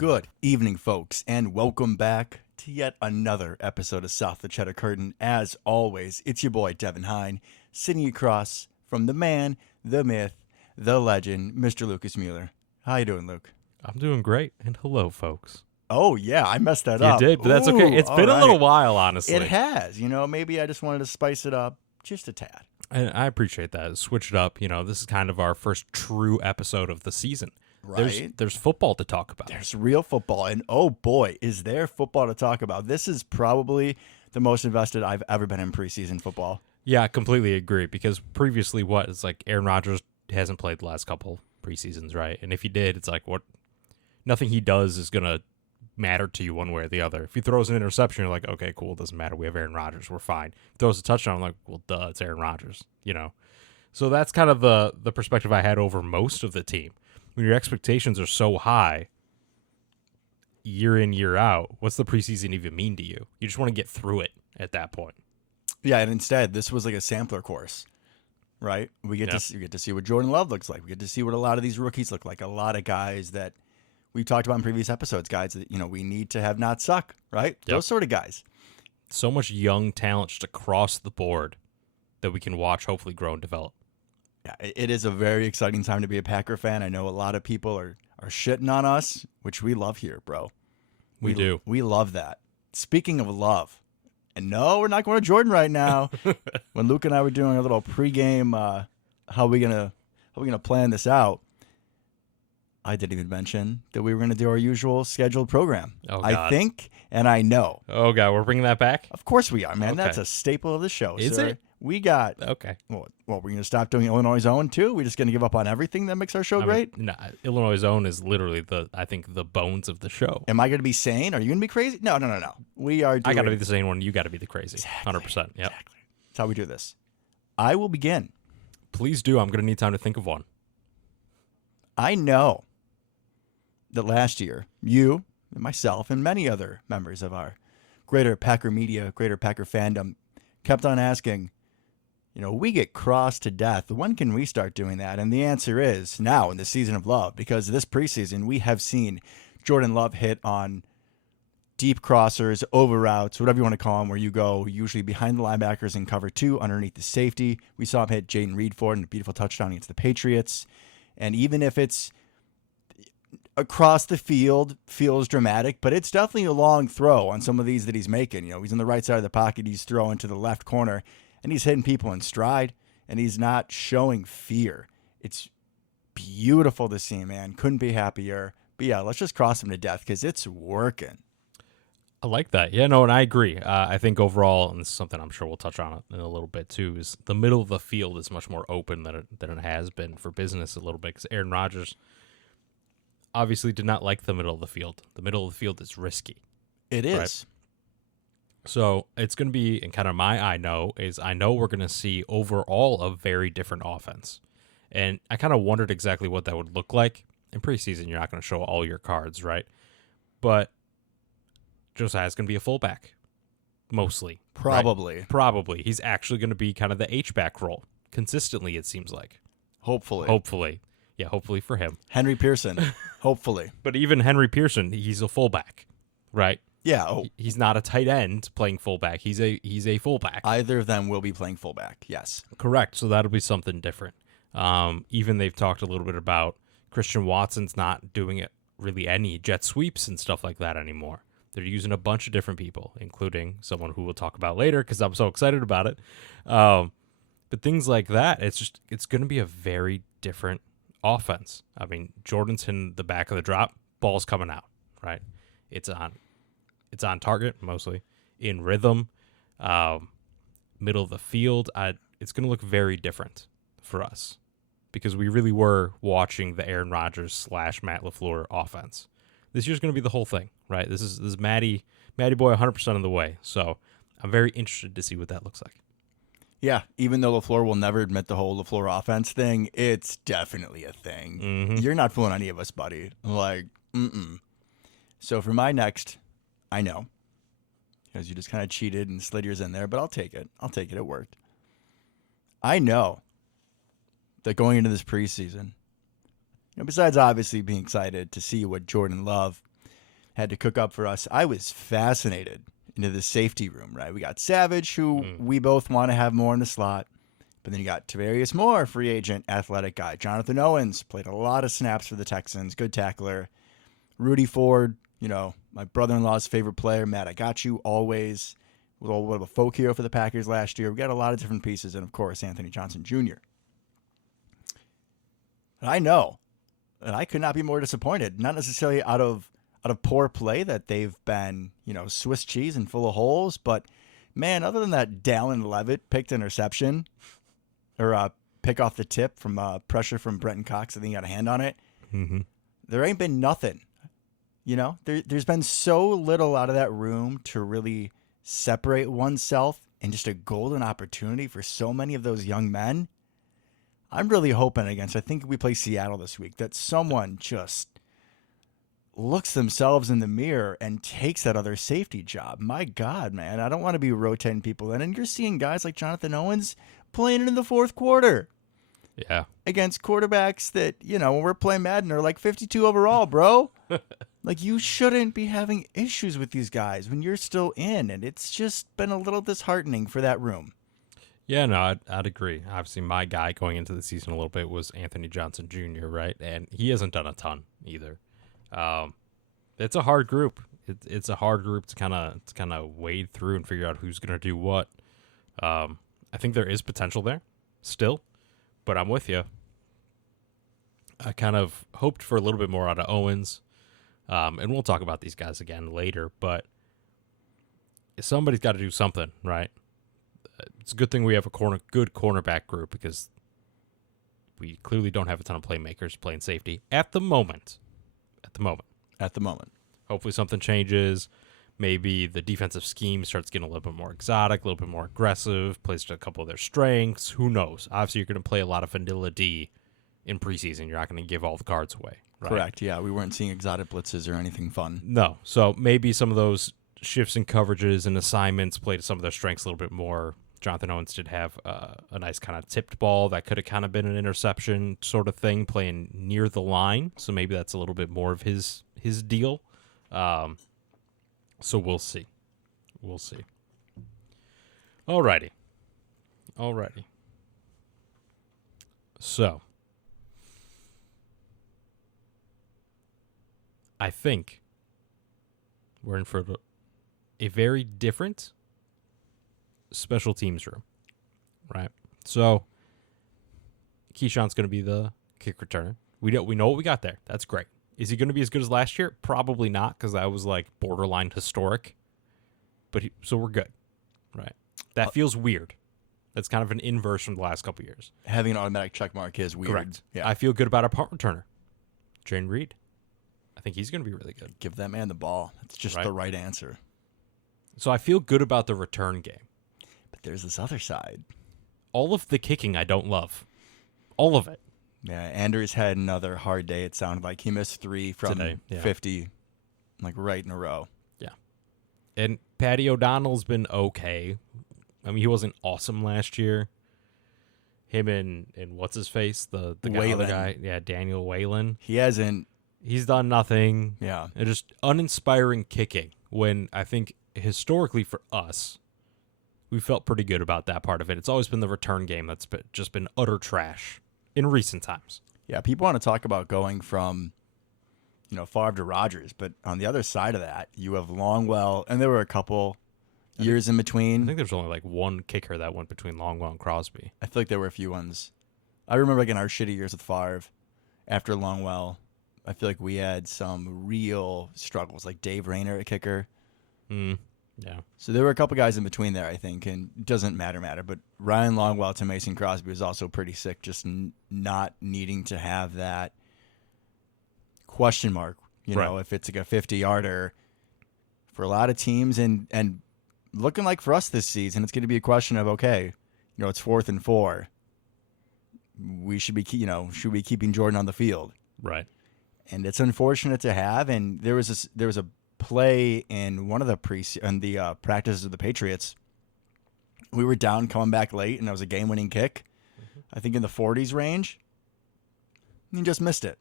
Good evening, folks, and welcome back to yet another episode of South the Cheddar Curtain. As always, it's your boy, Devin Hine, sitting across from the man, the myth, the legend, Mr. Lucas Mueller. How you doing, Luke? I'm doing great, and hello, folks. Oh, yeah, I messed that You up. did, but that's okay. It's been a little while, honestly. It has. Maybe I just wanted to spice it up just a tad. And I appreciate that. Switch it up. This is kind of our first true episode of the season. Right. There's football to talk about. There's real football, and oh boy, is there football to talk about. This is probably the most invested I've ever been in preseason football. Yeah, I completely agree, because previously, it's like Aaron Rodgers hasn't played the last couple preseasons, right? And if he did, it's like, nothing he does is going to matter to you one way or the other. If he throws an interception, you're like, okay, cool, it doesn't matter. We have Aaron Rodgers. We're fine. If he throws a touchdown, I'm like, well, duh, it's Aaron Rodgers, So that's kind of the perspective I had over most of the team. When your expectations are so high, year in, year out, what's the preseason even mean to you? You just want to get through it at that point. Yeah, and instead, this was like a sampler course, right? We get to see what Jordan Love looks like. We get to see what a lot of these rookies look like. A lot of guys that we've talked about in previous episodes, guys that we need to have not suck, right? Yep. Those sort of guys. So much young talent just across the board that we can watch, hopefully grow and develop. Yeah, it is a very exciting time to be a Packer fan. I know a lot of people are shitting on us, which we love here, bro. We do. We love that. Speaking of love, and no, we're not going to Jordan right now. When Luke and I were doing a little pregame, how we gonna plan this out, I didn't even mention that we were going to do our usual scheduled program. Oh, I God. think, and I know. Oh, God, we're bringing that back? Of course we are, man. Okay. That's a staple of the show. Is sir. it? We got. Okay. Well, we're going to stop doing Illinois Zone too? We're just going to give up on everything that makes our show great? No, Illinois Zone is literally I think the bones of the show. Am I going to be sane? Are you going to be crazy? No. We are doing... I got to be the sane one. You got to be the crazy. Exactly. 100%. Yep. Exactly. That's how we do this. I will begin. Please do. I'm going to need time to think of one. I know that last year, you and myself and many other members of our greater Packer media, greater Packer fandom kept on asking, we get crossed to death. When can we start doing that? And the answer is now in the season of love, because this preseason we have seen Jordan Love hit on deep crossers, over routes, whatever you want to call them, where you go usually behind the linebackers in cover two, underneath the safety. We saw him hit Jaden Reed for it in a beautiful touchdown against the Patriots. And even if it's across the field, feels dramatic, but it's definitely a long throw on some of these that he's making. He's on the right side of the pocket, he's throwing to the left corner, and he's hitting people in stride, and he's not showing fear. It's beautiful to see, man. Couldn't be happier. But yeah, let's just cross him to death because it's working. I like that. Yeah, no, and I agree. I think overall, and this is something I'm sure we'll touch on in a little bit too, is the middle of the field is much more open than it has been for business a little bit, because Aaron Rodgers obviously did not like the middle of the field. The middle of the field is risky. It is. Right? So it's going to be, and kind of I know we're going to see overall a very different offense. And I kind of wondered exactly what that would look like. In preseason, you're not going to show all your cards, right? But Josiah's going to be a fullback, mostly. Probably. Right? Probably. He's actually going to be kind of the H-back role, consistently, it seems like. Hopefully. Yeah, hopefully for him. Henry Pearson, hopefully. But even Henry Pearson, he's a fullback, right? Yeah. Oh. He's not a tight end playing fullback. He's a fullback. Either of them will be playing fullback, yes. Correct. So that'll be something different. Even they've talked a little bit about Christian Watson's not doing it really any jet sweeps and stuff like that anymore. They're using a bunch of different people, including someone who we'll talk about later because I'm so excited about it. But things like that, it's going to be a very different offense. I mean, Jordan's in the back of the drop, ball's coming out, right? It's on target mostly, in rhythm, middle of the field. It's going to look very different for us because we really were watching the Aaron Rodgers / Matt LaFleur offense. This year's going to be the whole thing, right? This is Matty boy 100% of the way. So I'm very interested to see what that looks like. Yeah, even though LaFleur will never admit the whole LaFleur offense thing, it's definitely a thing. Mm-hmm. You're not fooling any of us, buddy. So for my next, I know, because you just kind of cheated and slid yours in there, but I'll take it. It worked. I know that going into this preseason, besides obviously being excited to see what Jordan Love had to cook up for us, I was fascinated into the safety room, right? We got Savage, who we both want to have more in the slot. But then you got Tavarius Moore, free agent, athletic guy. Jonathan Owens played a lot of snaps for the Texans, good tackler. Rudy Ford, my brother-in-law's favorite player, Matt, I got you always. Was a little bit of a folk hero for the Packers last year. We got a lot of different pieces, and of course, Anthony Johnson Jr. And I know that I could not be more disappointed. Not necessarily out of poor play that they've been, Swiss cheese and full of holes, but man, other than that Dallin Levitt picked interception or pick off the tip from pressure from Brenton Cox, I think he got a hand on it. Mm-hmm. There ain't been nothing. There's been so little out of that room to really separate oneself, and just a golden opportunity for so many of those young men. I'm really hoping I think we play Seattle this week, that someone just looks themselves in the mirror and takes that other safety job. My God, man, I don't want to be rotating people in. And you're seeing guys like Jonathan Owens playing in the fourth quarter. Yeah. Against quarterbacks that, when we're playing Madden are like 52 overall, bro. Like, you shouldn't be having issues with these guys when you're still in. And it's just been a little disheartening for that room. Yeah, no, I'd agree. Obviously, my guy going into the season a little bit was Anthony Johnson Jr., right? And he hasn't done a ton either. It's a hard group. It's a hard group to kind of wade through and figure out who's going to do what. I think there is potential there still, but I'm with you. I kind of hoped for a little bit more out of Owens, and we'll talk about these guys again later, but somebody's got to do something, right? It's a good thing we have a good cornerback group, because we clearly don't have a ton of playmakers playing safety at the moment. Hopefully something changes. Maybe the defensive scheme starts getting a little bit more exotic, a little bit more aggressive, plays to a couple of their strengths. Who knows? Obviously, you're going to play a lot of vanilla D in preseason. You're not going to give all the cards away. Right? Correct, yeah. We weren't seeing exotic blitzes or anything fun. No. So maybe some of those shifts in coverages and assignments play to some of their strengths a little bit more. Jonathan Owens did have a nice kind of tipped ball that could have kind of been an interception sort of thing, playing near the line. So maybe that's a little bit more of his deal. So we'll see. Alrighty. So I think we're in for a very different special teams room, right? So Keyshawn's going to be the kick returner. We know what we got there. That's great. Is he going to be as good as last year? Probably not, because that was like borderline historic. But so we're good, right? That feels weird. That's kind of an inverse from the last couple of years. Having an automatic check mark is weird. Correct. Yeah. I feel good about our punt returner, Jane Reed. I think he's going to be really good. Give that man the ball. That's just the right answer. So I feel good about the return game. But there's this other side. All of the kicking I don't love. All of it. Yeah, Anders had another hard day, it sounded like. He missed 3 from Today, yeah. 50, like right in a row. Yeah. And Patty O'Donnell's been okay. I mean, he wasn't awesome last year. Him and what's his face? The other guy. Yeah, Daniel Whalen. He's done nothing. Yeah. And just uninspiring kicking, when I think historically for us, we felt pretty good about that part of it. It's always been the return game that's just been utter trash in recent times. Yeah, people want to talk about going from, Favre to Rodgers, but on the other side of that, you have Longwell, and there were a couple years in between. I think there's only like one kicker that went between Longwell and Crosby. I feel like there were a few ones. I remember, like, in our shitty years with Favre, after Longwell, I feel like we had some real struggles, like Dave Rayner, a kicker. Yeah. So there were a couple guys in between there, I think, and it doesn't matter. But Ryan Longwell to Mason Crosby was also pretty sick, just not needing to have that question mark, if it's like a 50-yarder. For a lot of teams, and looking like for us this season, it's going to be a question of, okay, it's 4th and 4. We should be keeping Jordan on the field. Right. And it's unfortunate to have, and there was a play in one of the practices of the Patriots. We were down coming back late, and it was a game-winning kick, I think in the 40s range. And you just missed it.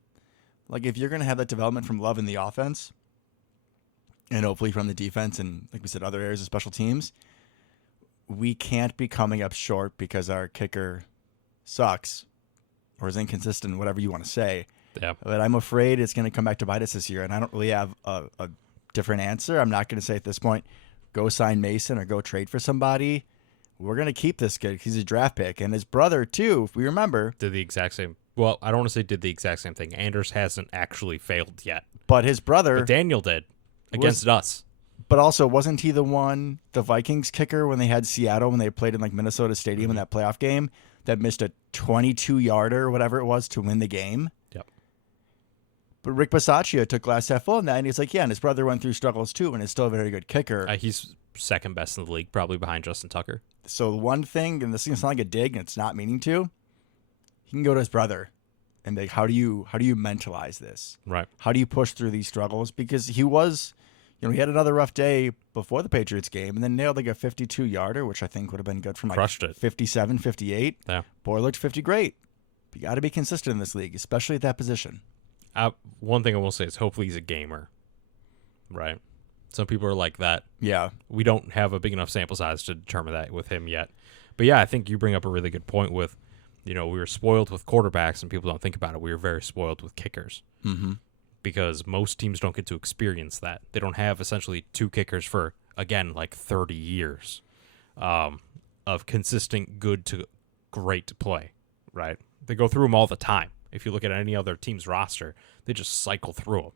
Like, if you're going to have that development from Love in the offense, and hopefully from the defense and, like we said, other areas of special teams, we can't be coming up short because our kicker sucks or is inconsistent, whatever you want to say. Yeah. But I'm afraid it's going to come back to bite us this year, and I don't really have a different answer. I'm not going to say at this point, go sign Mason or go trade for somebody. We're going to keep this kid because he's a draft pick. And his brother, too, if we remember. Did the exact same. Well, I don't want to say did the exact same thing. Anders hasn't actually failed yet. But his brother. But Daniel did against us. But also, wasn't he the Vikings kicker when they had Seattle when they played in like Minnesota Stadium in that playoff game that missed a 22-yarder or whatever it was to win the game? Yep. But Rick Bisaccia took glass half full in that, and he's like, yeah, and his brother went through struggles too, and is still a very good kicker. He's second best in the league, probably behind Justin Tucker. So one thing, and this is going to sound like a dig, and it's not meaning to, he can go to his brother and be like, how do you mentalize this? Right. How do you push through these struggles? Because he was, he had another rough day before the Patriots game and then nailed like a 52-yarder, which I think would have been good from like Crushed it. 57, 58. Yeah. Boy looked 50 great. You got to be consistent in this league, especially at that position. One thing I will say is hopefully he's a gamer. Right. Some people are like that. Yeah. We don't have a big enough sample size to determine that with him yet. But yeah, I think you bring up a really good point with, we were spoiled with quarterbacks and people don't think about it. We were very spoiled with kickers. Mm-hmm. Because most teams don't get to experience that. They don't have essentially two kickers for, again, like 30 years of consistent good to great play, right? They go through them all the time. If you look at any other team's roster, they just cycle through them,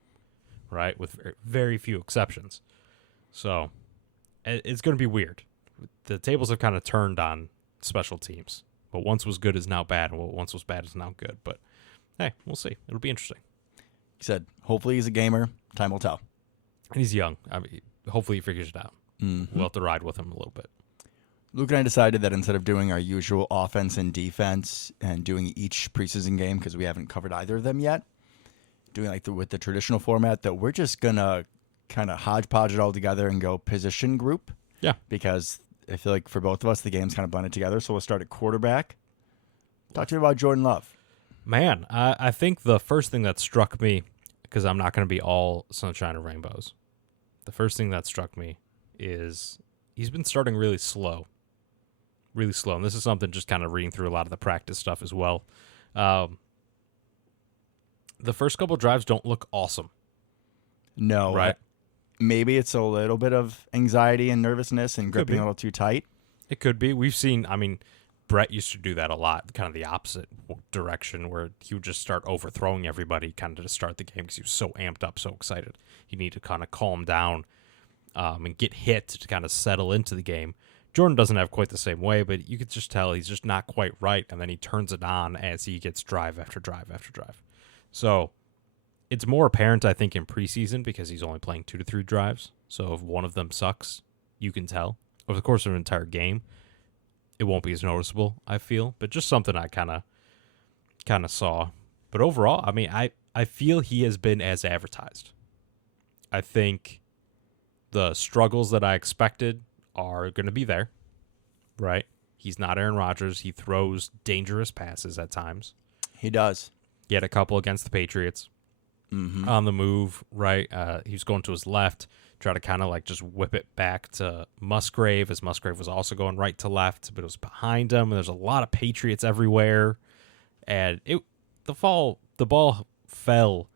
right, with very few exceptions. So it's going to be weird. The tables have kind of turned on special teams. What once was good is now bad, and what once was bad is now good. But, hey, we'll see. It'll be interesting. He said, hopefully he's a gamer. Time will tell. And he's young. I mean, hopefully he figures it out. Mm-hmm. We'll have to ride with him a little bit. Luke and I decided that instead of doing our usual offense and defense and doing each preseason game, because we haven't covered either of them yet, doing like with the traditional format, that we're just going to kind of hodgepodge it all together and go position group. Yeah. Because I feel like for both of us, the game's kind of blended together. So we'll start at quarterback. Talk to me about Jordan Love. Man, I think the first thing that struck me, because I'm not going to be all sunshine and rainbows, the first thing that struck me is he's been starting really slow. Really slow. And this is something just kind of reading through a lot of the practice stuff as well. The first couple drives don't look awesome. No. Right? Maybe it's a little bit of anxiety and nervousness and gripping a little too tight. It could be. We've seen, Brett used to do that a lot, kind of the opposite direction, where he would just start overthrowing everybody kind of to start the game because he was so amped up, so excited. You need to kind of calm down and get hit to kind of settle into the game. Jordan doesn't have quite the same way, but you could just tell he's just not quite right, and then he turns it on as he gets drive after drive after drive. So it's more apparent, I think, in preseason because he's only playing 2 to 3 drives. So if one of them sucks, you can tell. Over the course of an entire game, it won't be as noticeable, I feel, but just something I kind of saw. But overall, I feel he has been as advertised. I think the struggles that I expected are going to be there, right? He's not Aaron Rodgers. He throws dangerous passes at times. He does. He had a couple against the Patriots on the move, right? He was going to his left, try to kind of like just whip it back to Musgrave, as Musgrave was also going right to left, but it was behind him. And there's a lot of Patriots everywhere, and the ball fell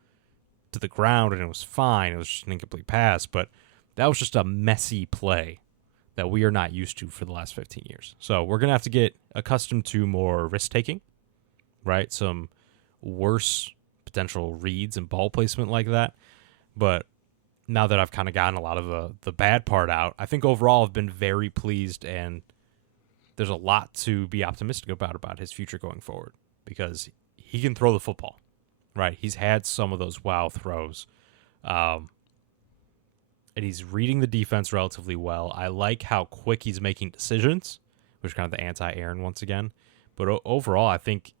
to the ground, and it was fine. It was just an incomplete pass, but that was just a messy play that we are not used to for the last 15 years. So we're going to have to get accustomed to more risk-taking, right? Some worse potential reads and ball placement like that. But now that I've kind of gotten a lot of the bad part out, I think overall I've been very pleased, and there's a lot to be optimistic about his future going forward because he can throw the football, right? He's had some of those wow throws. And he's reading the defense relatively well. I like how quick he's making decisions, which is kind of the anti-Aaron once again. But overall, I think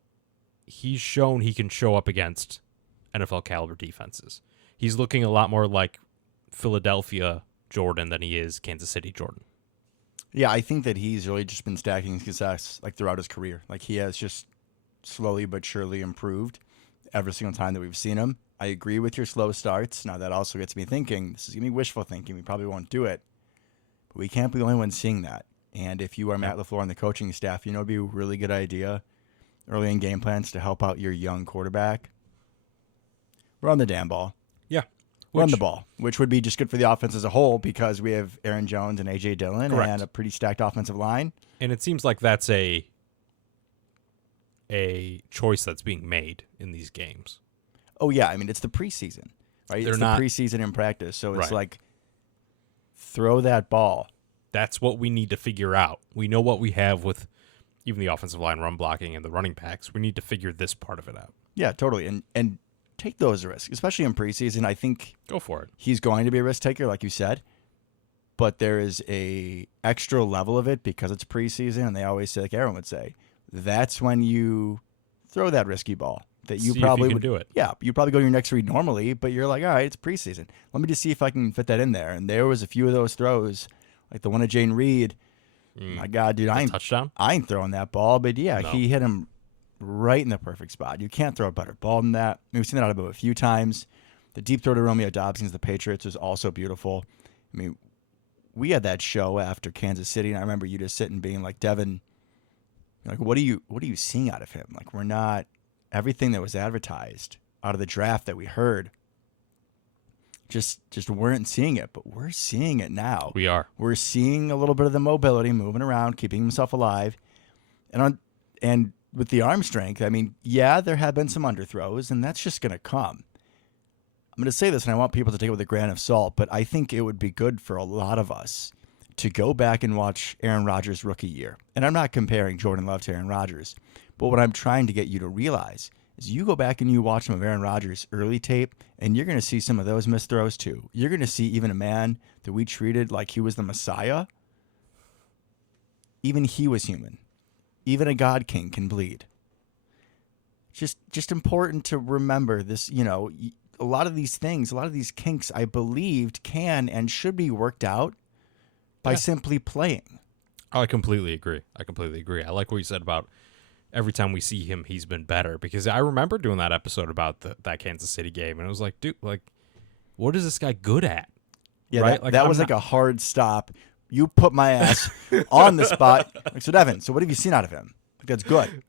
he's shown he can show up against NFL caliber defenses. He's looking a lot more like Philadelphia Jordan than he is Kansas City Jordan. Yeah, I think that he's really just been stacking success like throughout his career. Like he has just slowly but surely improved every single time that we've seen him. I agree with your slow starts. Now, that also gets me thinking, this is going to be wishful thinking. We probably won't do it. But we can't be the only ones seeing that. And if you are Matt LaFleur and the coaching staff, you know, it'd be a really good idea early in game plans to help out your young quarterback. Run the damn ball. Yeah. Run the ball, which would be just good for the offense as a whole because we have Aaron Jones and A.J. Dillon and a pretty stacked offensive line. And it seems like that's a choice that's being made in these games. Oh, yeah. I mean, it's the preseason, right? It's the preseason in practice. So it's like, throw that ball. That's what we need to figure out. We know what we have with even the offensive line run blocking and the running backs. We need to figure this part of it out. Yeah, totally. And take those risks, especially in preseason. I think go for it. He's going to be a risk taker, like you said. But there is a extra level of it because it's preseason, and they always say, like Aaron would say, that's when you throw that risky ball. That you probably would do it. Yeah, you probably go to your next read normally, but you're like, all right, it's preseason. Let me just see if I can fit that in there. And there was a few of those throws, like the one of Jane Reed. My God, dude, touchdown? I ain't throwing that ball, but yeah, No. He hit him right in the perfect spot. You can't throw a better ball than that. We've seen that out of him a few times. The deep throw to Romeo Dobbs against the Patriots was also beautiful. I mean, we had that show after Kansas City, and I remember you just sitting being like, Devin, like, what are you seeing out of him? Like, we're not everything that was advertised out of the draft that we heard. Just weren't seeing it, but we're seeing it now. We are. We're seeing a little bit of the mobility, moving around, keeping himself alive, and with the arm strength. I mean, yeah, there have been some underthrows, and that's just going to come. I'm going to say this, and I want people to take it with a grain of salt, but I think it would be good for a lot of us to go back and watch Aaron Rodgers' rookie year. And I'm not comparing Jordan Love to Aaron Rodgers, but what I'm trying to get you to realize is you go back and you watch some of Aaron Rodgers' early tape, and you're going to see some of those missed throws too. You're going to see even a man that we treated like he was the Messiah. Even he was human. Even a God King can bleed. Just important to remember this, you know, a lot of these things, a lot of these kinks, I believed can and should be worked out by simply playing. I completely agree. I like what you said about every time we see him, he's been better. Because I remember doing that episode about that Kansas City game, and it was like, dude, like, what is this guy good at? Yeah, right? that was like a hard stop. You put my ass on the spot. Like, so, Devin, so what have you seen out of him? Like, that's good.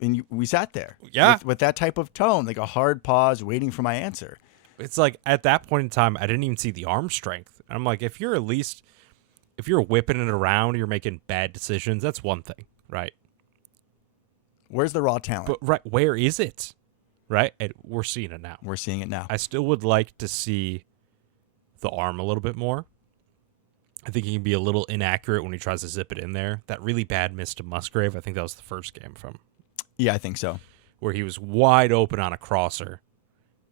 And we sat there with that type of tone, like a hard pause, waiting for my answer. It's like at that point in time, I didn't even see the arm strength. And I'm like, if you're whipping it around, you're making bad decisions, that's one thing, right? Where's the raw talent? But where is it? Right? And we're seeing it now. We're seeing it now. I still would like to see the arm a little bit more. I think he can be a little inaccurate when he tries to zip it in there. That really bad miss to Musgrave, I think that was the first game from. Yeah, I think so. Where he was wide open on a crosser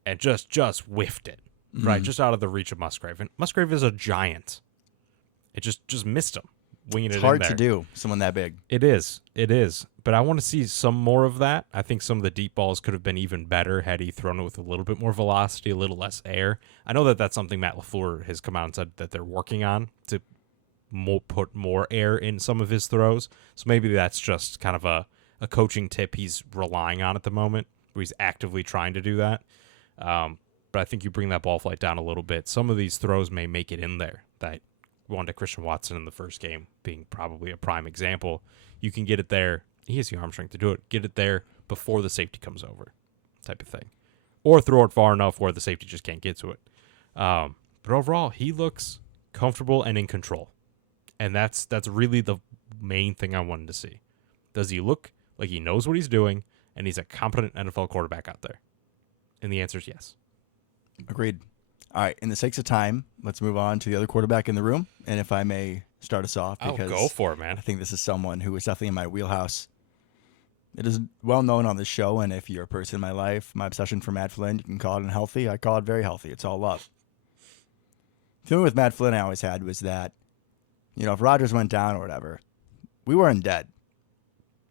and just whiffed it, right? Just out of the reach of Musgrave. And Musgrave is a giant. It just missed him, winging it in there. It's hard to do, someone that big. It is. But I want to see some more of that. I think some of the deep balls could have been even better had he thrown it with a little bit more velocity, a little less air. I know that that's something Matt LaFleur has come out and said that they're working on to put more air in some of his throws. So maybe that's just kind of a coaching tip he's relying on at the moment, where he's actively trying to do that. But I think you bring that ball flight down a little bit. Some of these throws may make it in there. That one to Christian Watson in the first game being probably a prime example. You can get it there. He has the arm strength to do it. Get it there before the safety comes over, type of thing. Or throw it far enough where the safety just can't get to it. But overall, he looks comfortable and in control. And that's really the main thing I wanted to see. Does he look like he knows what he's doing and he's a competent NFL quarterback out there? And the answer is yes. Agreed. All right, in the sakes of time, let's move on to the other quarterback in the room. And if I may start us off, because go for it, man. I think this is someone who is definitely in my wheelhouse. It is well known on this show, and if you're a person in my life, my obsession for Matt Flynn, you can call it unhealthy. I call it very healthy. It's all love. The thing with Matt Flynn I always had was that, you know, if Rodgers went down or whatever, we weren't dead.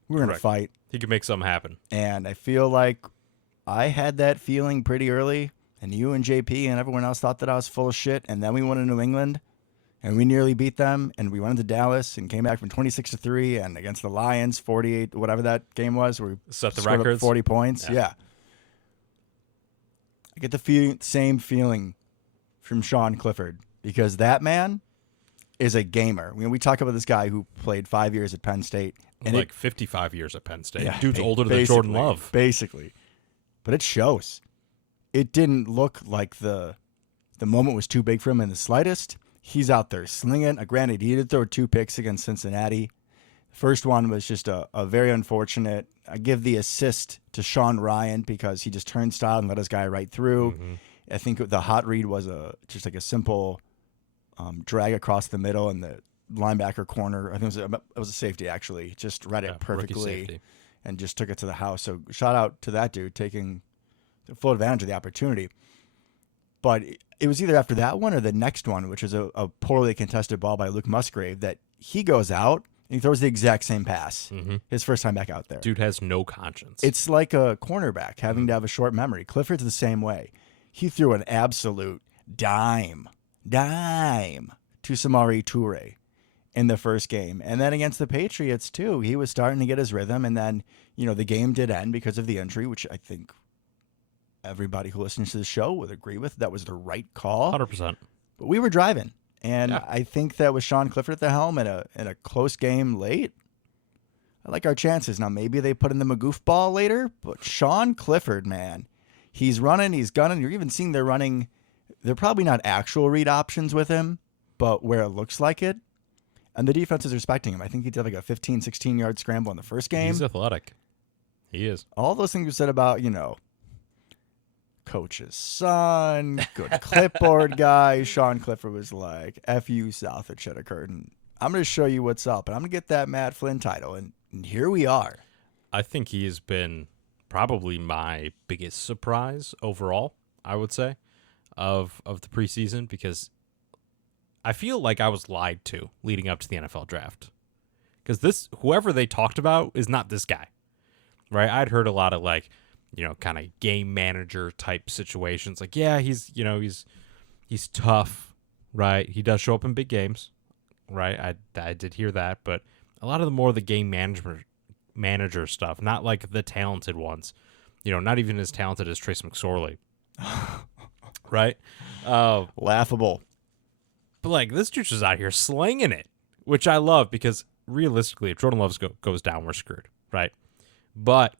We were in a fight. He could make something happen. And I feel like I had that feeling pretty early, and you and JP and everyone else thought that I was full of shit, and then we went to New England, and we nearly beat them, and we went into Dallas and came back from 26-3, and against the Lions, 48, whatever that game was, where we set the scored up records. 40 points. Yeah. I get the same feeling from Sean Clifford because that man is a gamer. I mean, we talk about this guy who played 5 years at Penn State. And like 55 years at Penn State. Yeah, Dude's older than Jordan Love. Basically. But it shows. It didn't look like the moment was too big for him in the slightest. He's out there slinging. Granted, he did throw 2 picks against Cincinnati. The first one was just a very unfortunate. I give the assist to Sean Ryan because he just turnstile and let his guy right through. Mm-hmm. I think the hot read was just like a simple drag across the middle and the linebacker corner. I think it was a safety, actually. Just read it perfectly and just took it to the house. So shout out to that dude taking full advantage of the opportunity. But it was either after that one or the next one, which is a poorly contested ball by Luke Musgrave, that he goes out and he throws the exact same pass. Mm-hmm. His first time back out there. Dude has no conscience. It's like a cornerback having to have a short memory. Clifford's the same way. He threw an absolute dime to Samori Toure in the first game. And then against the Patriots, too, he was starting to get his rhythm. And then, the game did end because of the injury, which I think everybody who listens to the show would agree with. That was the right call. 100%. But we were driving. And I think that with Sean Clifford at the helm in a close game late, I like our chances. Now, maybe they put in the Magoof ball later, but Sean Clifford, man, he's running, he's gunning. You're even seeing they're running. They're probably not actual read options with him, but where it looks like it. And the defense is respecting him. I think he did like a 15, 16-yard scramble in the first game. He's athletic. He is. All those things you said about, coach's son, good clipboard guy. Sean Clifford was like, F you, South of Cheddar Curtain. I'm going to show you what's up, and I'm going to get that Matt Flynn title. And here we are. I think he has been probably my biggest surprise overall, I would say, of the preseason, because I feel like I was lied to leading up to the NFL draft. Because whoever they talked about is not this guy, right? I'd heard a lot of kind of game manager type situations. Like, yeah, he's tough, right? He does show up in big games, right? I did hear that, but a lot of the game manager stuff, not like the talented ones, not even as talented as Trace McSorley, right? Laughable. But this dude's just out here slinging it, which I love because realistically, if Jordan Love goes down, we're screwed, right? But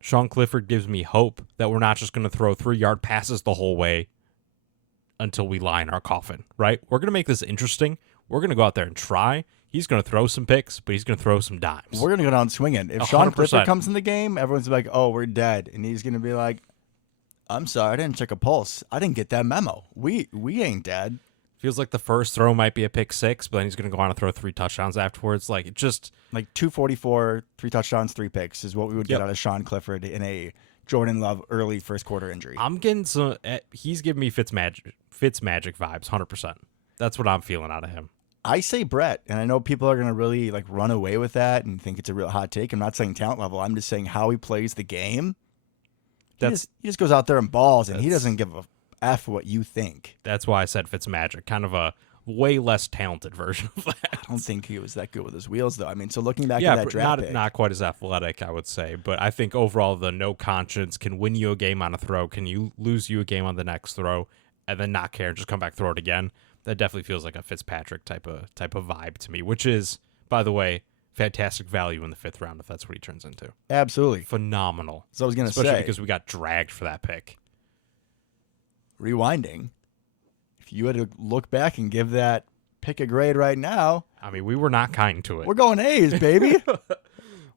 Sean Clifford gives me hope that we're not just going to throw 3-yard passes the whole way until we lie in our coffin, right? We're going to make this interesting. We're going to go out there and try. He's going to throw some picks, but he's going to throw some dimes. We're going to go down swinging. If 100%. Sean Clifford comes in the game, everyone's like, oh, we're dead. And he's going to be like, I'm sorry, I didn't check a pulse. I didn't get that memo. We ain't dead. Feels like the first throw might be a pick 6, but then he's going to go on and throw 3 touchdowns afterwards. Like 244, 3 touchdowns, 3 picks is what we would get out of Sean Clifford in a Jordan Love early first quarter injury. I'm getting some. He's giving me Fitzmagic vibes, 100%. That's what I'm feeling out of him. I say Brett, and I know people are going to really run away with that and think it's a real hot take. I'm not saying talent level. I'm just saying how he plays the game. He just goes out there and balls, and he doesn't give a F what you think. That's why I said Fitzmagic, kind of a way less talented version of that. I don't think he was that good with his wheels, though. I mean, so looking back at that draft pick, not quite as athletic, I would say. But I think overall, the no conscience can win you a game on a throw. Can you lose you a game on the next throw, and then not care and just come back throw it again? That definitely feels like a Fitzpatrick type of vibe to me, which is, by the way, fantastic value in the 5th round if that's what he turns into. Absolutely. Phenomenal. So I was going to say. Especially because we got dragged for that pick. Rewinding, if you had to look back and give that pick a grade right now. I mean, we were not kind to it. We're going A's, baby.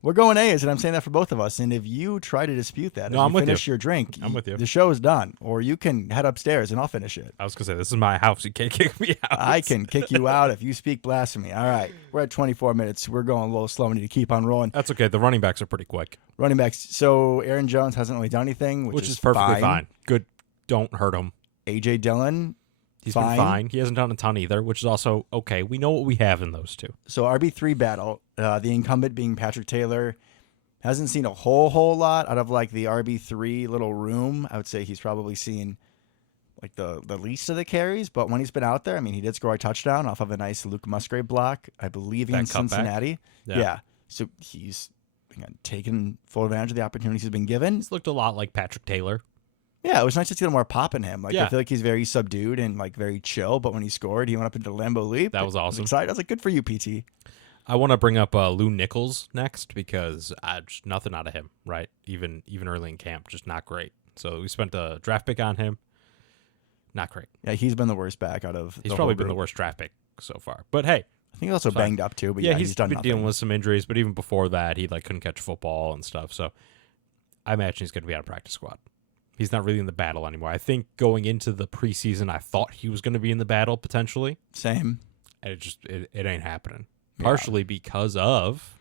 We're going A's, and I'm saying that for both of us. And if you try to dispute that, no, I'm with finish you. your drink, I'm with you. The show is done. Or you can head upstairs and I'll finish it. I was going to say, this is my house. You can't kick me out. I can kick you out if you speak blasphemy. All right. We're at 24 minutes. We're going a little slow. We need to keep on rolling. That's okay. The running backs are pretty quick. Running backs. So Aaron Jones hasn't really done anything, which is perfectly fine. Good. Don't hurt him. A.J. Dillon, he's been fine. He hasn't done a ton either, which is also okay. We know what we have in those two. So RB3 battle, the incumbent being Patrick Taylor, hasn't seen a whole lot out of the RB3 little room. I would say he's probably seen the least of the carries, but when he's been out there, I mean, he did score a touchdown off of a nice Luke Musgrave block, I believe, in Cincinnati. Yeah. So he's taken full advantage of the opportunities he's been given. He's looked a lot like Patrick Taylor. Yeah, it was nice to see a little more pop in him. Like, Yeah. I feel like he's very subdued and like very chill, but when he scored, he went up into the Lambeau leap. That was I was awesome. excited. I was like, good for you, PT. I want to bring up Lou Nichols next because just nothing out of him, right? Even early in camp, just not great. So we spent a draft pick on him. Not great. Yeah, he's been the worst back out of He's the probably whole been the group. worst draft pick so far. But hey, I think he's also Sorry. banged up too, but yeah, he's done been nothing. dealing with some injuries. But even before that, he couldn't catch a football and stuff. So I imagine he's going to be on a practice squad. He's not really in the battle anymore. I think going into the preseason, I thought he was going to be in the battle potentially, Same. and it ain't happening. Yeah. Partially because of